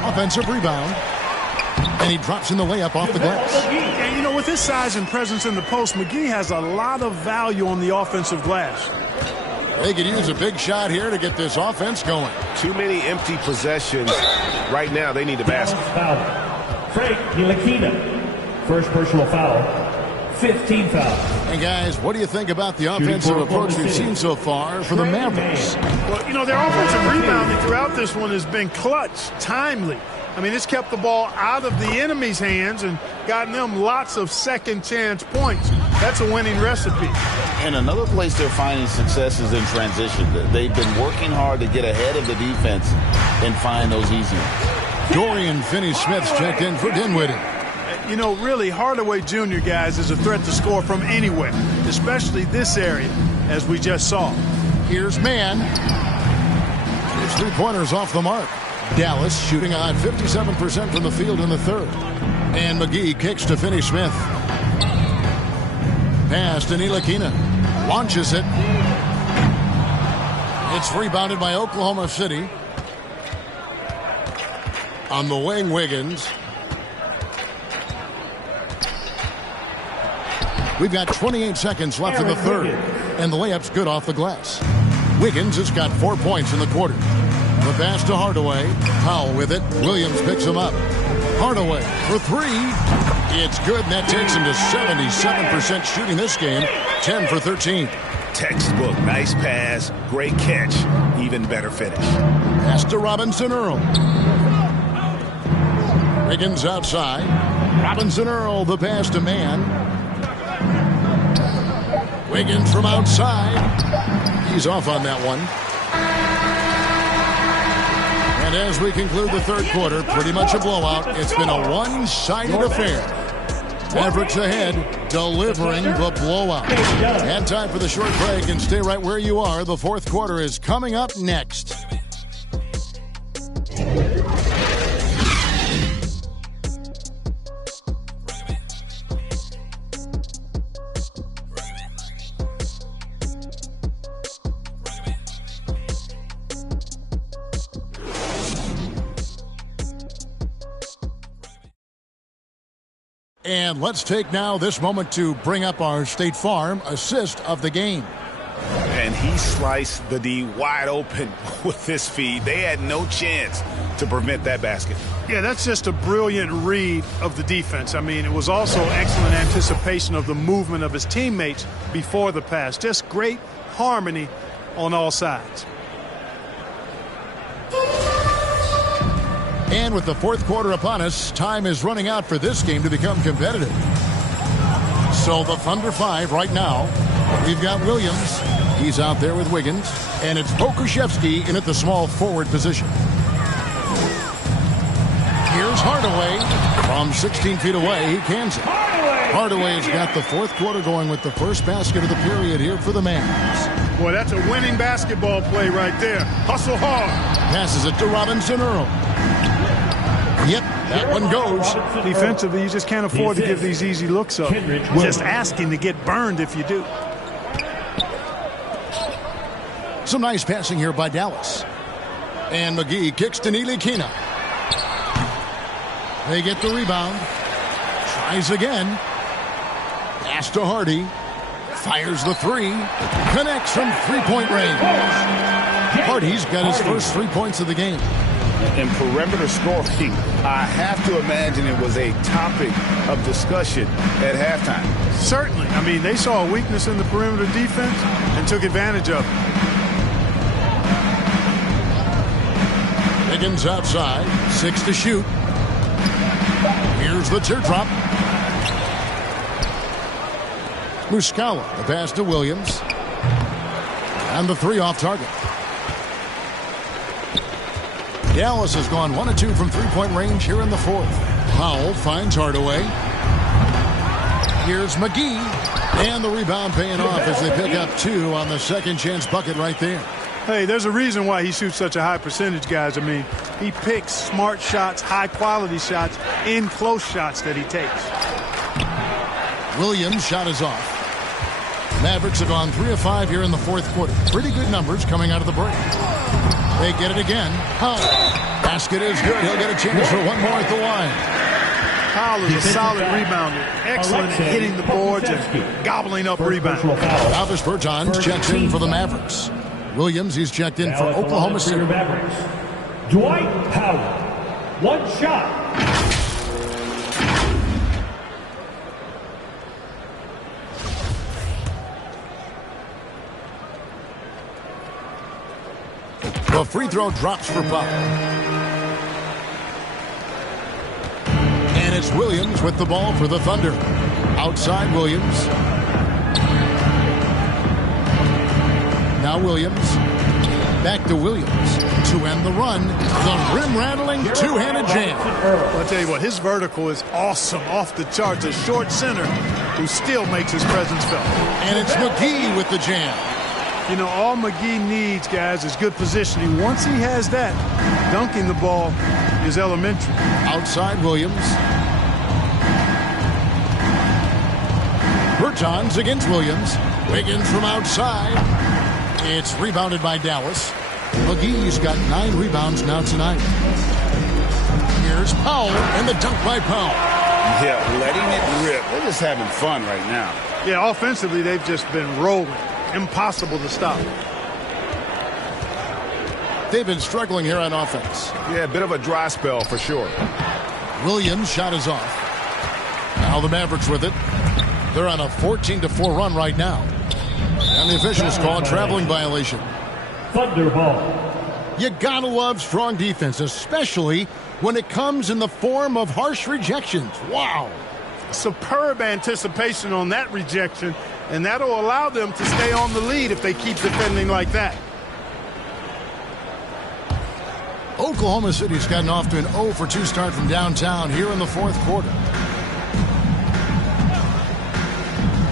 Offensive rebound. And he drops in the layup off the glass. And, you know, with his size and presence in the post, McGee has a lot of value on the offensive glass. They could use a big shot here to get this offense going. Too many empty possessions. Right now, they need a basket. Frank Ntilikina. First personal foul. 15 fouls. And guys, what do you think about the offensive approach we've seen so far for the Mavericks? Well, you know, their offensive rebounding throughout this one has been clutch, timely. I mean, it's kept the ball out of the enemy's hands and gotten them lots of second chance points. That's a winning recipe. And another place they're finding success is in transition. They've been working hard to get ahead of the defense and find those easy ones. Dorian Finney-Smith's checked in for Dinwiddie. You know, really, Hardaway Jr., guys, is a threat to score from anywhere, especially this area. as we just saw. Here's Mann. His three-pointers off the mark. Dallas shooting on 57% from the field in the third. And McGee kicks to Finney Smith. Pass to Ntilikina. Launches it. It's rebounded by Oklahoma City. On the wing, Wiggins. We've got 28 seconds left in the third. And the layup's good off the glass. Wiggins has got 4 points in the quarter. The pass to Hardaway. Powell with it. Williams picks him up. Hardaway for three. It's good, and that takes him to 77% shooting this game. 10 for 13. Textbook. Nice pass. Great catch. Even better finish. Pass to Robinson Earl. Wiggins outside. Robinson Earl, the pass to Mann. Wiggins from outside. He's off on that one. And as we conclude the third quarter, pretty much a blowout. It's been a one-sided affair. Mavericks ahead, delivering the blowout. And time for the short break, and stay right where you are. The fourth quarter is coming up next. And let's take now this moment to bring up our State Farm assist of the game. And he sliced the D wide open with this feed. They had no chance to prevent that basket. Yeah, that's just a brilliant read of the defense. I mean, it was also excellent anticipation of the movement of his teammates before the pass. Just great harmony on all sides. And with the fourth quarter upon us, time is running out for this game to become competitive. So the Thunder 5 right now. We've got Williams. He's out there with Wiggins. And it's Pokusevski in at the small forward position. Here's Hardaway. From 16 feet away, he cans it. Hardaway's got the fourth quarter going with the first basket of the period here for the Mavs. Boy, that's a winning basketball play right there. Hustle hard. Passes it to Robinson Earl. Yep, that one goes. Defensively, you just can't afford to give these easy looks up. Just asking to get burned if you do. Some nice passing here by Dallas. And McGee kicks to Ntilikina. They get the rebound. Tries again. Pass to Hardy. Fires the three. Connects from three-point range. Hardy's got his first 3 points of the game. In perimeter scoring, I have to imagine it was a topic of discussion at halftime. Certainly. I mean, they saw a weakness in the perimeter defense and took advantage of it. Wiggins outside. 6 to shoot. Here's the teardrop. Muscala, the pass to Williams. And the three off target. Dallas has gone 1 of 2 from three-point range here in the fourth. Powell finds Hardaway. Here's McGee. And the rebound paying off as they pick up 2 on the second chance bucket right there. Hey, there's a reason why he shoots such a high percentage, guys. I mean, he picks smart shots, high-quality shots, in close shots that he takes. Williams' shot is off. Mavericks have gone 3 of 5 here in the fourth quarter. Pretty good numbers coming out of the break. They get it again. Powell. Basket is good. He'll get a chance for one more at the line. Powell is a solid rebounder. Excellent at hitting the boards and gobbling up rebounds. Alvis Bertans checks in for the Mavericks. Williams, he's checked in for Oklahoma City. Dwight Powell. One shot. The free throw drops for Powell. And it's Williams with the ball for the Thunder. Outside Williams. Now Williams. Back to Williams to end the run. The rim-rattling two-handed jam. I'll tell you what, his vertical is awesome, off the charts. A short center who still makes his presence felt. And it's McGee with the jam. You know, all McGee needs, guys, is good positioning. Once he has that, dunking the ball is elementary. Outside Williams. Bertans against Williams. Wiggins from outside. It's rebounded by Dallas. McGee's got 9 rebounds now tonight. Here's Powell, and the dunk by Powell. Yeah, letting it rip. They're just having fun right now. Yeah, offensively, they've just been rolling. Impossible to stop. They've been struggling here on offense. Yeah, a bit of a dry spell for sure. Williams' shot is off. Now the Mavericks with it. They're on a 14-4 run right now. And the officials call a traveling violation. Thunderball. You gotta love strong defense, especially when it comes in the form of harsh rejections. Wow. Superb anticipation on that rejection, and that'll allow them to stay on the lead if they keep defending like that. Oklahoma City's gotten off to an 0-for-2 start from downtown here in the fourth quarter.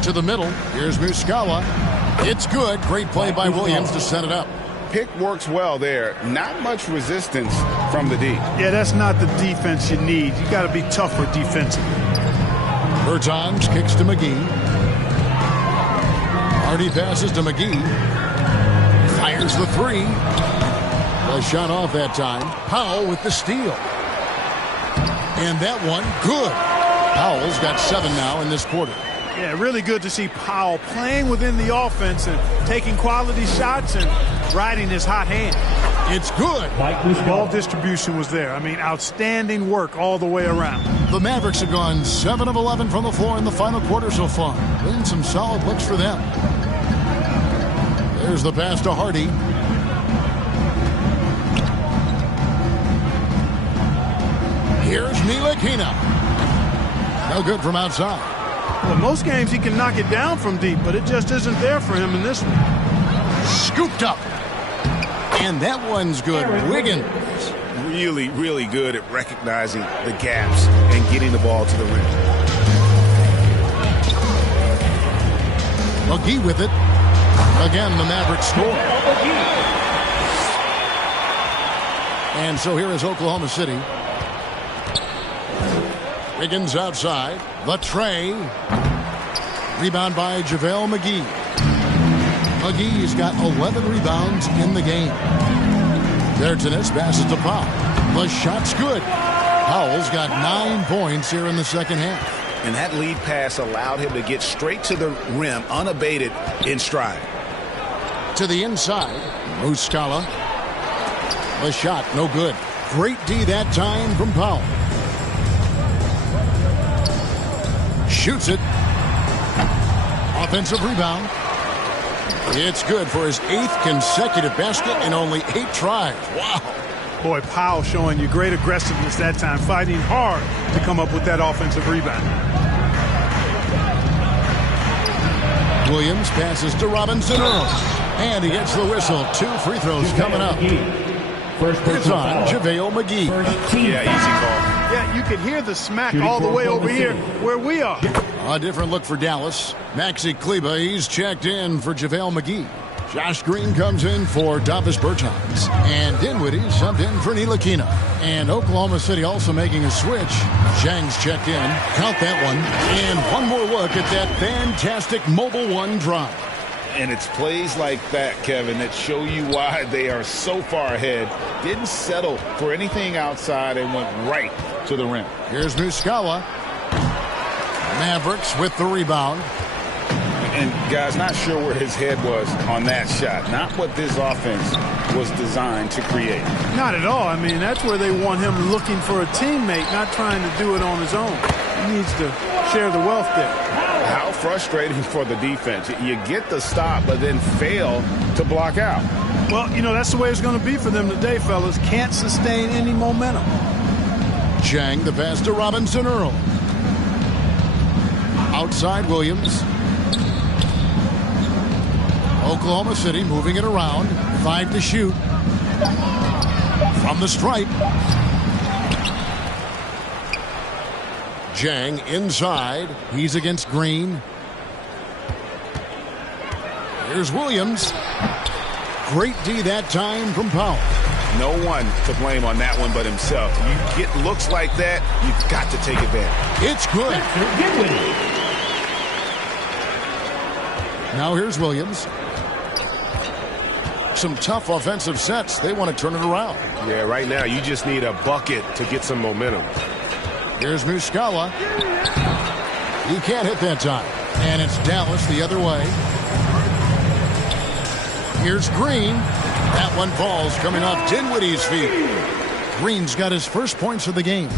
To the middle, here's Muscala. It's good. Great play by Williams to set it up. Pick works well there. Not much resistance from the D. Yeah, that's not the defense you need. You got to be tougher defensively. Bertans kicks to McGee. Hardy passes to McGee. Fires the 3. The shot off that time. Powell with the steal. And that one, good. Powell's got 7 now in this quarter. Yeah, really good to see Powell playing within the offense and taking quality shots and riding his hot hand. It's good. Ball distribution was there. I mean, outstanding work all the way around. The Mavericks have gone 7 of 11 from the floor in the final quarter so far. Been some solid looks for them. There's the pass to Hardy. Here's Ntilikina. No good from outside. Well, most games he can knock it down from deep, but it just isn't there for him in this one. Scooped up. And that one's good. Wiggins. Really, really good at recognizing the gaps and getting the ball to the rim. McGee with it. Again, the Mavericks score. And so here is Oklahoma City. Wiggins outside. The tray. Rebound by JaVale McGee. McGee's got 11 rebounds in the game. Bertans passes to Powell. The shot's good. Powell's got 9 points here in the second half. And that lead pass allowed him to get straight to the rim, unabated, in stride. To the inside, Muscala. The shot, no good. Great D that time from Powell. Shoots it. Offensive rebound. It's good for his 8th consecutive basket in only 8 tries. Wow. Boy, Powell showing you great aggressiveness that time, fighting hard to come up with that offensive rebound. Williams passes to Robinson Earl. And he gets the whistle. 2 free throws coming up. It's on JaVale McGee. Yeah, easy call. Yeah, you could hear the smack all the way over here where we are. A different look for Dallas. Maxi Kleber, he's checked in for JaVale McGee. Josh Green comes in for Davis Bertans. And Dinwiddie subbed in for Ntilikina. And Oklahoma City also making a switch. Zhang's checked in. Count that one. And one more look at that fantastic Mobile One drive. And it's plays like that, Kevin, that show you why they are so far ahead. Didn't settle for anything outside and went right to the rim. Here's Muscala. Mavericks with the rebound. And, guys, not sure where his head was on that shot. Not what this offense was designed to create. Not at all. I mean, that's where they want him looking for a teammate, not trying to do it on his own. He needs to share the wealth there. How frustrating for the defense. You get the stop, but then fail to block out. Well, you know, that's the way it's going to be for them today, fellas. Can't sustain any momentum. Zhang, the pass to Robinson Earl. Outside Williams. Oklahoma City moving it around. 5 to shoot. From the stripe. Zhang inside. He's against Green. Here's Williams. Great D that time from Powell. No one to blame on that one but himself. You get looks like that, you've got to take advantage. It's good. Now here's Williams. Some tough offensive sets. They want to turn it around. Yeah, right now you just need a bucket to get some momentum. Here's Muscala. He can't hit that time. And it's Dallas the other way. Here's Green. That one falls coming off Dinwiddie's feet. Green's got his first points of the game.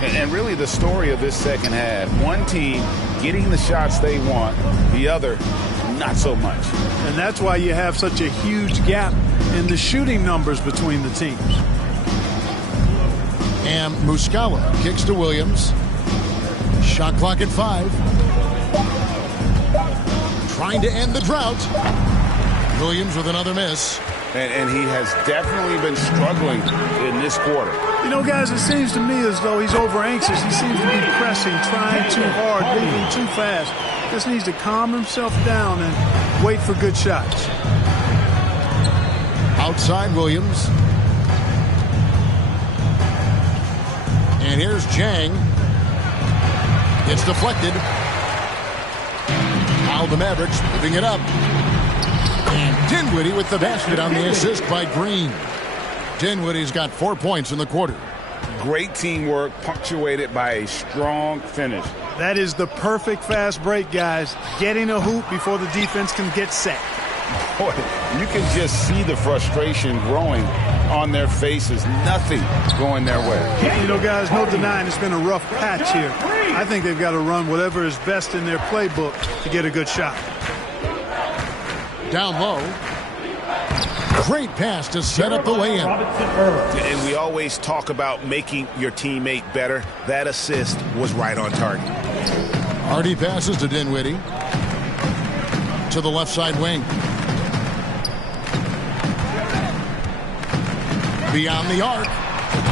And really the story of this second half, one team getting the shots they want, the other not so much. And that's why you have such a huge gap in the shooting numbers between the teams. And Muscala kicks to Williams. Shot clock at 5. Trying to end the drought. Williams with another miss. And he has definitely been struggling in this quarter. You know, guys, it seems to me as though he's over anxious. He seems to be pressing, trying too hard, moving too fast. Just needs to calm himself down and wait for good shots. Outside Williams. And here's Jang. It's deflected. Now the Mavericks moving it up. And Dinwiddie with the basket on the assist by Green. Dinwiddie's got 4 points in the quarter. Great teamwork punctuated by a strong finish. That is the perfect fast break, guys. Getting a hoop before the defense can get set. Boy, you can just see the frustration growing on their faces. Nothing going their way. You know, guys, no denying it's been a rough patch here. I think they've got to run whatever is best in their playbook to get a good shot. Down low. Great pass to set up the lay-in. And we always talk about making your teammate better. That assist was right on target. Hardy passes to Dinwiddie. To the left side wing. Beyond the arc.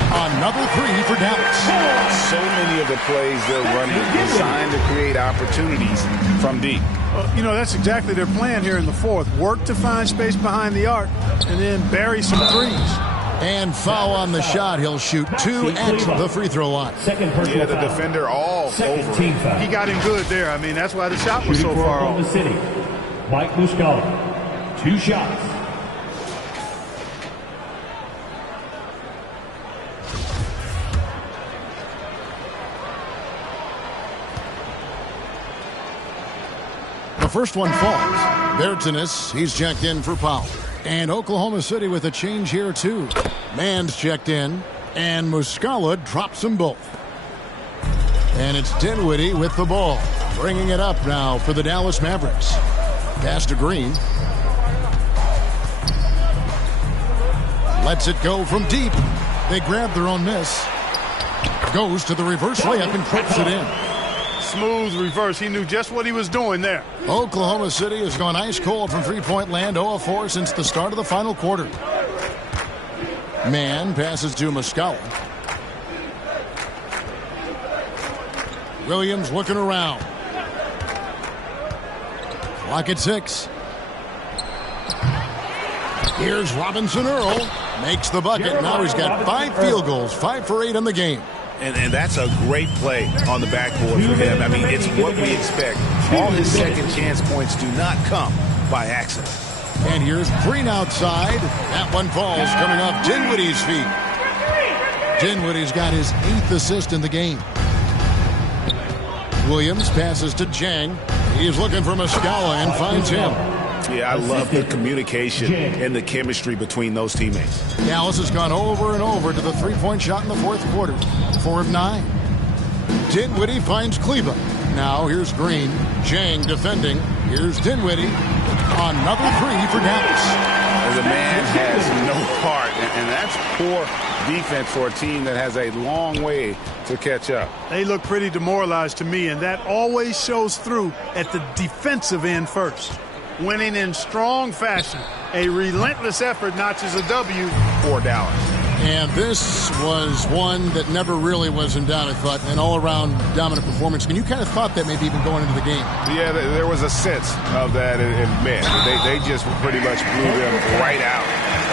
Another 3 for Dallas. So many of the plays they're running designed to create opportunities from deep. You know, that's exactly their plan here in the fourth. Work to find space behind the arc and then bury some threes. And foul on the shot. He'll shoot 2 at the free throw line. Yeah, the defender all over. He got him good there. I mean, that's why the shot was so far off. The city, Mike Muscala, 2 shots. The first one falls. Bertanis, he's checked in for Powell. And Oklahoma City with a change here, too. Mann's checked in, and Muscala drops them both. And it's Dinwiddie with the ball, bringing it up now for the Dallas Mavericks. Pass to Green. Lets it go from deep. They grab their own miss. Goes to the reverse layup and clips it in. Smooth reverse. He knew just what he was doing there. Oklahoma City has gone ice cold from three-point land, 0 of 4 since the start of the final quarter. Mann passes to Muscala. Williams looking around. Clock at 6. Here's Robinson Earl. Makes the bucket. Now he's got 5 field goals, 5 for 8 in the game. And that's a great play on the backboard for him. I mean, it's what we expect. All his second chance points do not come by accident. And here's Green outside. That one falls coming off Dinwiddie's feet. Dinwiddie's got his 8th assist in the game. Williams passes to Jang. He's looking for Muscala and finds him. Yeah, I love the communication and the chemistry between those teammates. Dallas has gone over and over to the three-point shot in the fourth quarter. 4 of 9. Dinwiddie finds Kleba. Now here's Green. Jang defending. Here's Dinwiddie. Another 3 for Dallas. The man has no heart, and that's poor defense for a team that has a long way to catch up. They look pretty demoralized to me, and that always shows through at the defensive end first. Winning in strong fashion. A relentless effort notches a W for Dallas. And this was one that never really was in doubt, I thought, an all-around dominant performance. And you kind of thought that maybe even going into the game. Yeah, there was a sense of that, and man, they just pretty much blew them right out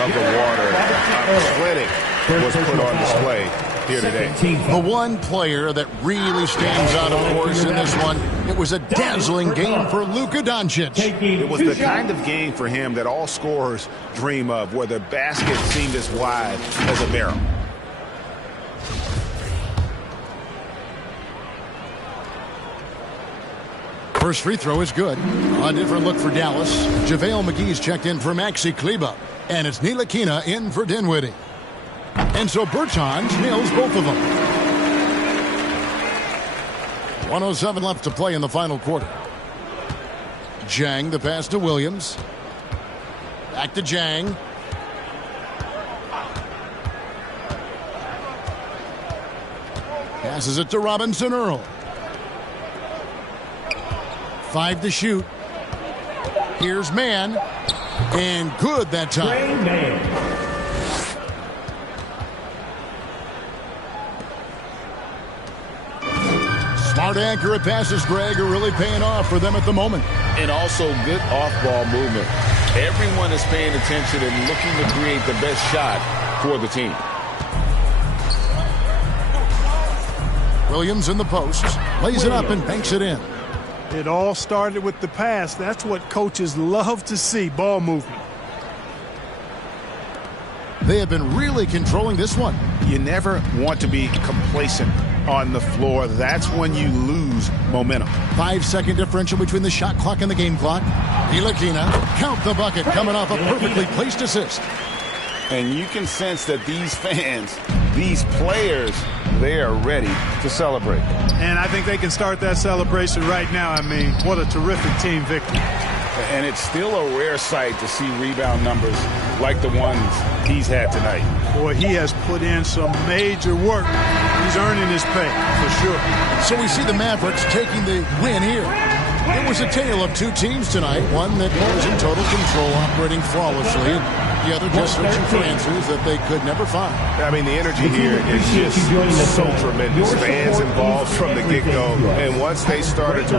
of the water. A clinic was put on display here today. The one player that really stands out, of course, in this one, it was a dazzling game for Luka Doncic. It was the kind of game for him that all scorers dream of, where the basket seemed as wide as a barrel. First free throw is good. A different look for Dallas. JaVale McGee's checked in for Maxi Kleber. And it's Ntilikina in for Dinwiddie. And so Bertans nails both of them. 1:07 left to play in the final quarter. Jang, the pass to Williams. Back to Jang. Passes it to Robinson Earl. 5 to shoot. Here's Mann. And good that time. Smart, accurate passes, Greg, are really paying off for them at the moment. And also good off-ball movement. Everyone is paying attention and looking to create the best shot for the team. Williams in the post. Lays it up and banks it in. It all started with the pass. That's what coaches love to see, ball movement. They have been really controlling this one. You never want to be complacent on the floor. That's when you lose momentum. 5-second differential between the shot clock and the game clock. Ntilikina, count the bucket, coming off a perfectly placed assist. And you can sense that these fans, these players, they are ready to celebrate. And I think they can start that celebration right now. I mean, what a terrific team victory. And it's still a rare sight to see rebound numbers like the ones he's had tonight. Boy, he has put in some major work. He's earning his pay, for sure. So we see the Mavericks taking the win here. It was a tale of two teams tonight. One that was in total control, operating flawlessly. The other just searching for answers that they could never find. I mean, the energy here is just so tremendous. Fans involved from the get-go. And once they started to